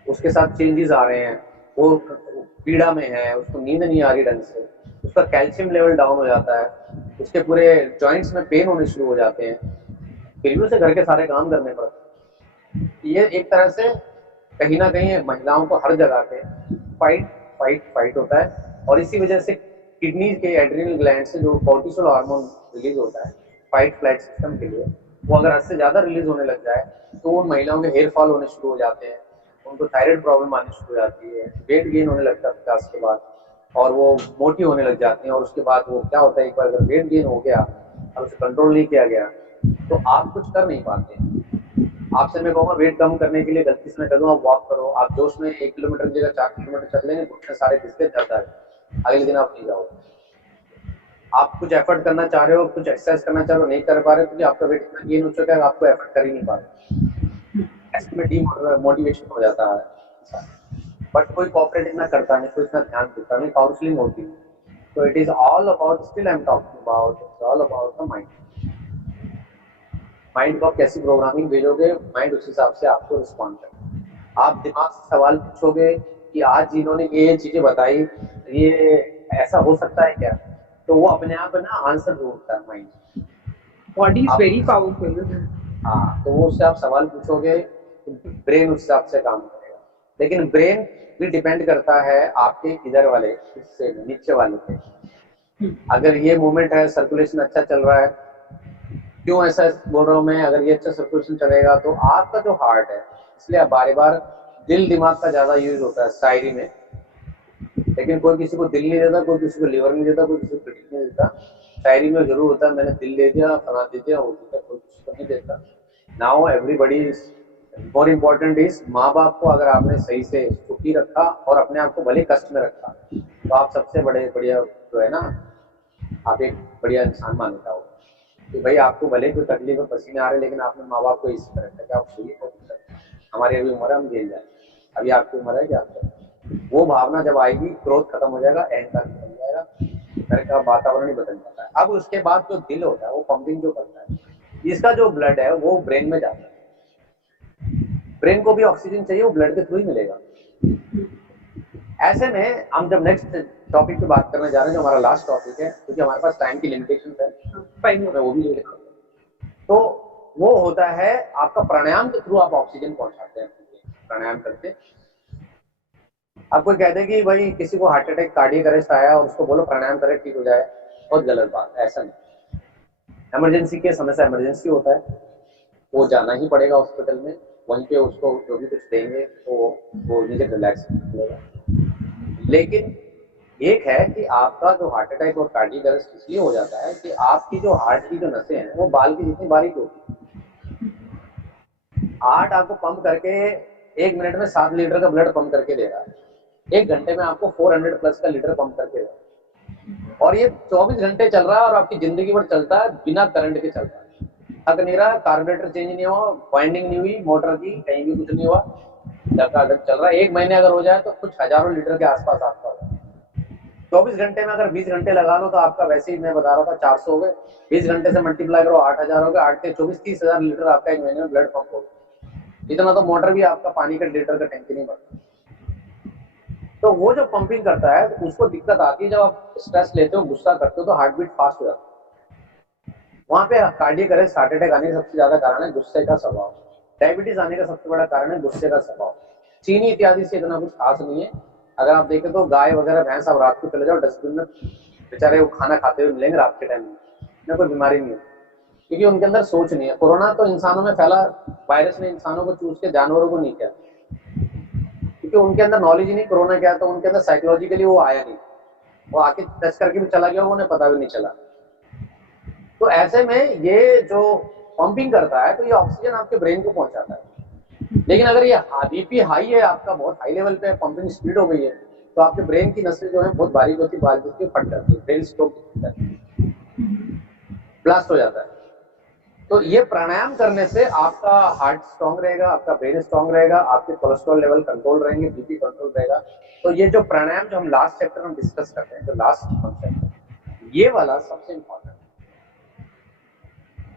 उसके साथ चेंजेस आ रहे हैं, वो पीड़ा में है, उसको नींद नहीं आ रही ढंग से, उसका कैल्शियम लेवल डाउन हो जाता है, उसके पूरे जॉइंट्स में पेन होने शुरू हो जाते हैं, फिर भी उसे घर के सारे काम करने पड़ते हैं। ये एक तरह से कहीं ना कहीं महिलाओं को हर जगह पे फाइट फाइट फाइट होता है। और इसी वजह से किडनी के एड्रिनल ग्लैंड से जो कोर्टिसोल हार्मोन रिलीज होता है फाइट फ्लाइट सिस्टम के लिए, वो अगर हद से ज्यादा रिलीज होने लग जाए तो उन महिलाओं के हेयर फॉल होने शुरू हो जाते हैं, उनको थायराइड प्रॉब्लम आनी शुरू हो जाती है, वेट गेन होने लगता है 50 के बाद, और वो मोटी होने लग जाती हैं। और उसके बाद वो क्या होता है, एक बार अगर वेट गेन हो गया और उसे कंट्रोल नहीं किया गया तो आप कुछ कर नहीं पाते। आपसे मैं कहूँगा वेट कम करने के लिए गलती से मैं कह दूँ आप वॉक करो, आप जोश में 1 किलोमीटर की जगह 4 किलोमीटर चल लेंगे, घुटने सारे घिसके जाता है, अगले दिन आप नहीं जाओगे। आप कुछ एफर्ट करना चाह रहे हो, कुछ एक्सरसाइज करना चाह रहे हो, नहीं कर पा रहे क्योंकि आपका वेट इतना गेन हो चुका है, आपको एफर्ट कर ही नहीं पा रहे, ऐसे में डीमोटिवेशन हो जाता है। बट कोई कोऑपरेट इतना करता नहीं, कोई इतना ध्यान देता नहीं, काउंसलिंग होती है। तो it is all about, still I am talking about, it's all about the mind. Mind को आप कैसी प्रोग्रामिंग भेजोगे, माइंड उस हिसाब से आपको रिस्पॉन्ड करेगा। आप दिमाग से सवाल पूछोगे कि आज जिन्होंने ये चीजें बताई ये ऐसा हो सकता है क्या, तो वो अपने आप ना आंसर ढूंढता है mind. Body is very powerful. हाँ, तो वो उससे आप सवाल पूछोगे तो ब्रेन उस हिसाब से काम करेगा। लेकिन ब्रेन भी डिपेंड करता है आपके इधर वाले हिस्से में, नीचे वाले पे। अगर ये मूवमेंट है, सर्कुलेशन अच्छा चल रहा है, क्यों ऐसा बोल रहा हूँ मैं, अगर ये अच्छा सर्कुलेशन चलेगा तो आपका जो हार्ट है, इसलिए आप बार बार दिल दिमाग का ज्यादा यूज होता है शायरी में, लेकिन कोई किसी को दिल नहीं देता, कोई किसी को लीवर नहीं देता, कोई किसी को किडनी नहीं देता। शायरी में जरूर होता है मैंने दिल दे दिया, फला दे दिया, वो दे दिया, कोई किसी को नहीं देता। Now everybody is more important is माँ बाप को अगर आपने सही से सुखी रखा और अपने आप को भले कष्ट में रखा तो आप सबसे बड़े बढ़िया जो है ना, आप एक बढ़िया इंसान माने जाओगे। कि भाई आपको भले कोई तकलीफ में पसीने आ रहे लेकिन आपने माँ बाप को इसी तरह कि आप सुनिए, हमारी अभी उम्र है, हम झेल जाए, अभी आपकी उम्र है कि आप वो भावना जब आएगी, क्रोध खत्म हो जाएगा, अहंकार खत्म हो जाएगा, घर का वातावरण ही बदल जाता है। अब उसके बाद जो दिल होता है वो पंपिंग जो करता है, इसका जो ब्लड है वो ब्रेन में जाता है। ब्रेन को भी ऑक्सीजन चाहिए, वो ब्लड के थ्रू ही मिलेगा। ऐसे में हम जब नेक्स्ट टॉपिक पे बात करने जा रहे हैं, जो हमारा लास्ट टॉपिक है, क्योंकि हमारे पास टाइम की लिमिटेशन है, वो भी ले तो वो होता है आपका प्राणायाम के थ्रू आप ऑक्सीजन पहुंचाते हैं। प्राणायाम करते आप कोई कहते हैं कि भाई किसी को हार्ट अटैक, कार्डियक अरेस्ट आया और उसको बोलो प्राणायाम करे ठीक हो जाए, बहुत गलत बात है, ऐसा नहीं। इमरजेंसी केस हमेशा इमरजेंसी होता है, वो जाना ही पड़ेगा हॉस्पिटल में, वहीं पे उसको जो भी कुछ देंगे तो वो नीचे रिलैक्स मिलेगा। लेकिन एक है कि आपका जो हार्ट अटैक और कार्डियक अरेस्ट इसलिए हो जाता है कि आपकी जो हार्ट की जो नसें हैं वो बाल की जितनी बारीक होती है। हार्ट आपको पंप करके 1 मिनट में 7 लीटर का ब्लड पंप करके दे रहा है, 1 घंटे में आपको 400 प्लस का लीटर पंप करके दे रहा है, और ये 24 घंटे चल रहा है और आपकी जिंदगी भर चलता है, बिना करंट के चलता है। थक नहीं रहा, कार्बोरेटर चेंज नहीं हुआ, वाइंडिंग नहीं हुई, मोटर की कहीं भी कुछ नहीं हुआ, धक्का-धक चल रहा है। 1 महीने अगर हो जाए तो कुछ हजारों लीटर के आसपास आपका होगा। 24 घंटे में अगर 20 घंटे लगा लो तो आपका वैसे ही मैं बता रहा था 400 हो गए, 20 घंटे से मल्टीप्लाई करो 8000 हो गए, 8 के 24 30,000 लीटर आपका 1 महीने में ब्लड पंप हो गया। इतना तो मोटर भी आपका पानी का लीटर का टैंक नहीं भरता। तो वो जो पंपिंग करता है तो उसको दिक्कत आती है जब आप स्ट्रेस लेते हो, गुस्सा करते हो तो हार्ट बीट फास्ट हो जाता है। वहां पे कार्डियक अरेस्ट, हार्ट अटैक आने का सबसे ज्यादा कारण है गुस्से का स्वभाव। डायबिटीज आने का सबसे बड़ा कारण है गुस्से का स्वभाव। चीनी इत्यादि से इतना कुछ खास नहीं है। अगर आप देखें तो गाय वगैरह भैंस आप रात को चले जाओ डस्टबिन में, बेचारे वो खाना खाते हुए मिलेंगे रात के टाइम में, कोई बीमारी नहीं है, क्योंकि उनके अंदर सोच नहीं है। कोरोना तो इंसानों में फैला, वायरस ने इंसानों को चूस के जानवरों को नहीं किया, क्योंकि उनके अंदर नॉलेज ही नहीं कोरोना क्या, तो उनके अंदर साइकोलॉजिकली वो आया नहीं, वो आके टच करके भी चला गया, उन्हें पता भी नहीं चला। तो ऐसे में ये जो पंपिंग करता है तो ये ऑक्सीजन आपके ब्रेन को पहुंचाता है। लेकिन अगर ये बीपी हाई है, आपका बहुत हाई लेवल पे पंपिंग स्पीड हो गई है, तो आपके ब्रेन की नसें जो है बहुत बारीक होती है, फट जाती है, ब्रेन स्ट्रोक ब्लास्ट हो जाता है। तो ये प्राणायाम करने से आपका हार्ट स्ट्रांग रहेगा, आपका ब्रेन स्ट्रांग रहेगा, आपके कोलेस्ट्रॉल लेवल कंट्रोल रहेंगे, बीपी कंट्रोल रहेगा। तो ये जो प्राणायाम जो हम लास्ट चैप्टर में डिस्कस करते हैं, जो लास्ट कॉन्सेप्ट, ये वाला सबसे इंपॉर्टेंट।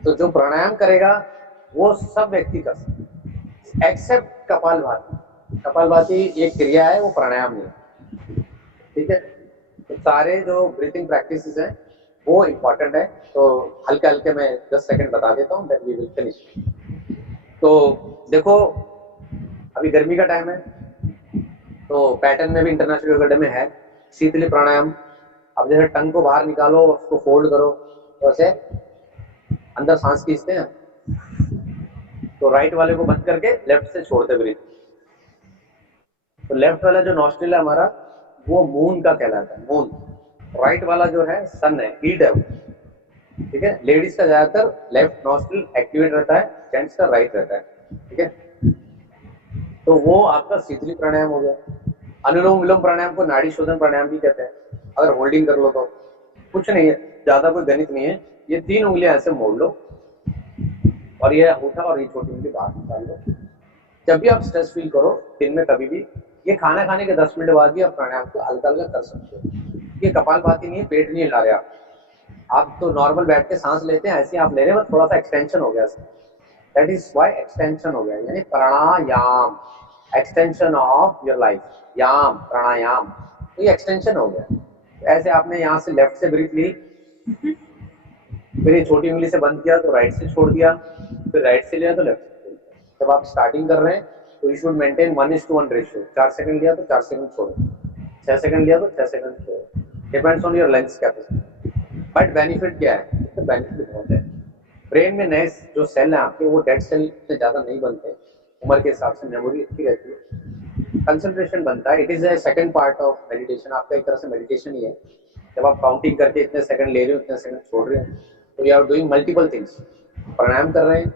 तो जो प्राणायाम करेगा वो सब व्यक्ति कर सकते एक्सेप्ट कपालभाति। कपालभाति एक क्रिया है, वो प्राणायाम नहीं, ठीक है। तो सारे जो ब्रीथिंग प्रैक्टिसेस हैं वो इम्पोर्टेंट है। तो हल्के हल्के मैं 10 सेकंड बता देता हूँ, देन वी विल फिनिश। तो देखो अभी गर्मी का टाइम है, तो पैटर्न में भी इंटरनेशनल योगा डे में है शीतली प्राणायाम। अब जैसे टंग को बाहर निकालो, उसको फोल्ड करो, तो ऐसे अंदर सांस खींचते हैं, तो राइट वाले को बंद करके लेफ्ट से छोड़ते ब्रीथ। तो लेफ्ट वाला जो नॉस्ट्रिल है हमारा वो मून का कहलाता है, मून। राइट वाला जो है सन है, हीट है वो, ठीक है। लेडीज का ज्यादातर लेफ्ट नॉस्ट्रिल एक्टिवेट रहता है, जेंट्स का राइट रहता है, ठीक है। तो वो आपका शीतली प्राणायाम हो गया। अनुलोम विलोम प्राणायाम को नाड़ी शोधन प्राणायाम भी कहते हैं। अगर होल्डिंग कर लो तो कुछ नहीं है, ज्यादा कोई गणित नहीं है। ये 3 उंगलियां ऐसे मोड़ लो और ये अंगूठा और ये छोटी उंगली बाहर निकाल लो। जब भी आप स्ट्रेस फील करो दिन में कभी भी, ये खाना खाने के 10 मिनट बाद भी आप प्राणायाम को हल्का हल्का कर सकते हो। ये कपालभाति नहीं है, पेट नहीं हिला रहे आप तो नॉर्मल बैठ के सांस लेते हैं, ऐसे आप ले रहे हैं, थोड़ा सा एक्सटेंशन हो गया, दैट इज व्हाई एक्सटेंशन हो गया, यानी प्राणायाम, एक्सटेंशन ऑफ योर लाइफ, याम प्राणायाम, तो ये एक्सटेंशन हो गया। ऐसे आपने यहाँ से लेफ्ट से ब्रीथ ली, फिर ये छोटी उंगली से बंद किया तो राइट से छोड़ दिया, फिर राइट से लिया तो लेफ्ट से छोड़ दिया। जब आप स्टार्टिंग कर रहे हैं तो you should maintain 1:1 ratio. 4 second लिया तो 4 सेकंड छोड़ो, 6 सेकंड लिया तो 6 सेकंड छोड़ो, depends on your lungs capacity. But benefit क्या है? तो बेनिफिट बहुत है। ब्रेन में नए जो सेल हैं आपके, वो डेड सेल से ज्यादा नहीं बनते, उम्र के हिसाब से मेमोरी अच्छी रहती है। कंसंट्रेशन बनता है। It is a second part of meditation. आपका एक तरह से मेडिटेशन ही है। जब आप काउंटिंग करके इतने सेकंड ले रहे हो, इतने सेकंड छोड़ रहे हो, तो you are doing multiple things. Pranayama कर रहे हैं,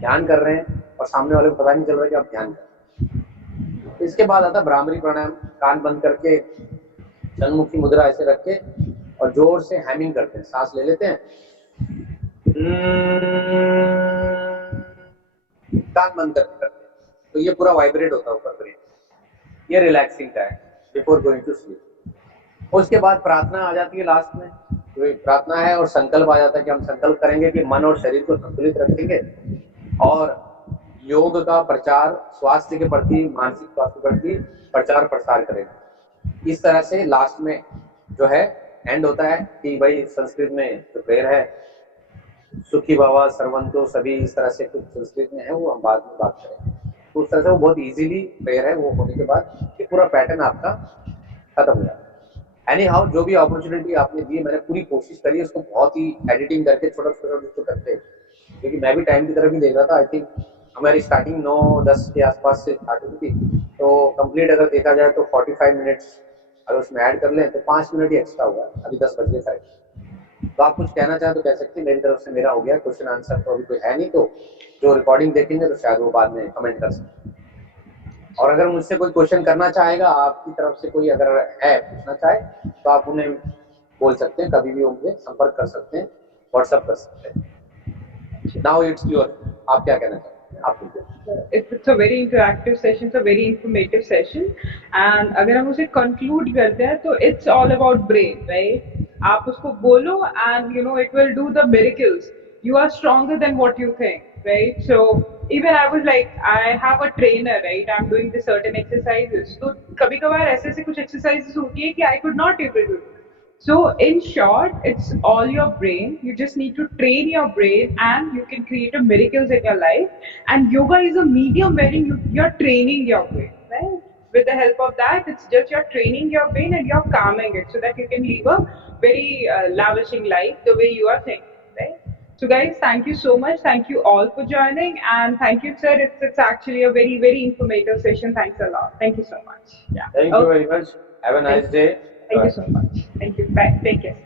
ध्यान कर रहे हैं, और सामने वाले को पता नहीं चल रहा है कि आप ध्यान कर रहे हैं। इसके बाद आता है भ्रामरी प्राणायाम। कान बंद करके चंद्रमुखी मुद्रा ऐसे रख के और जोर से हैमिंग करते हैं, सांस ले लेते हैं, कान बंद करते हैं, तो ये पूरा वाइब्रेट होता है ऊपर ब्रेन। ये रिलैक्सिंग का है बिफोर गोइंग टू स्लीप। उसके बाद प्रार्थना आ जाती है लास्ट में। तो प्रार्थना है और संकल्प आ जाता है कि हम संकल्प करेंगे कि मन और शरीर को संतुलित रखेंगे और योग का प्रचार, स्वास्थ्य के प्रति, मानसिक स्वास्थ्य के प्रति प्रचार प्रसार करेंगे। इस तरह से लास्ट में जो है एंड होता है कि भाई संस्कृत में जो प्रेयर है, सुखी बाबा सर्वंतो सभी, इस तरह से कुछ संस्कृत में है, वो हम बाद में बात करेंगे। तो उस तरह से वो बहुत इजीली प्रेयर है। वो होने के बाद ये पूरा पैटर्न आपका खत्म हो जाता है। एनी हाउ, जो भी अपॉर्चुनिटी आपने दी, मैंने पूरी कोशिश करी उसको बहुत ही एडिटिंग करके छोटा छोटा करते, क्योंकि मैं भी टाइम की तरफ ही देख रहा था। आई थिंक हमारी स्टार्टिंग 9-10 के आसपास से स्टार्ट हुई थी, तो कंप्लीट अगर देखा जाए तो 45 मिनट्स अगर उसमें ऐड कर लें तो 5 मिनट ही एक्स्ट्रा हुआ। अभी 10 बज गए सारे। तो आप कुछ कहना चाहें तो कह सकते हैं। मेरी तरफ से मेरा हो गया क्वेश्चन आंसर, तो अभी कोई है नहीं, तो जो रिकॉर्डिंग देखेंगे तो शायद वो बाद में कमेंट कर सकते हैं। और अगर मुझसे कोई क्वेश्चन करना चाहेगा, आपकी तरफ से कोई अगर है पूछना चाहे, तो आप उन्हें बोल सकते हैं, कभी भी मुझे संपर्क कर सकते हैं, व्हाट्सएप कर सकते हैं। नाउ इट्स योर, आप क्या कहना चाहते हैं? It's a very interactive session, it's a very informative session, and अगर हम उसे conclude करते हैं तो it's all about brain, right? आप उसको बोलो and you know it will do the miracles. You are stronger than what you think, right? So even I was like, I have a trainer, right? I'm doing the certain exercises. तो कभी-कभार ऐसे कुछ exercises होती है कि I could not able to do. So in short, it's all your brain. You just need to train your brain and you can create a miracles in your life. And yoga is a medium wherein you're training your brain, right? With the help of that, it's just you're training your brain and you're calming it so that you can live a very lavishing life the way you are thinking, right? So guys, thank you so much. Thank you all for joining, and thank you, sir. It's actually a very, very informative session. Thanks a lot. Thank you so much. Yeah. Thank you very much. Have a nice day. Thank you so much. Thank you. Bye. Take care.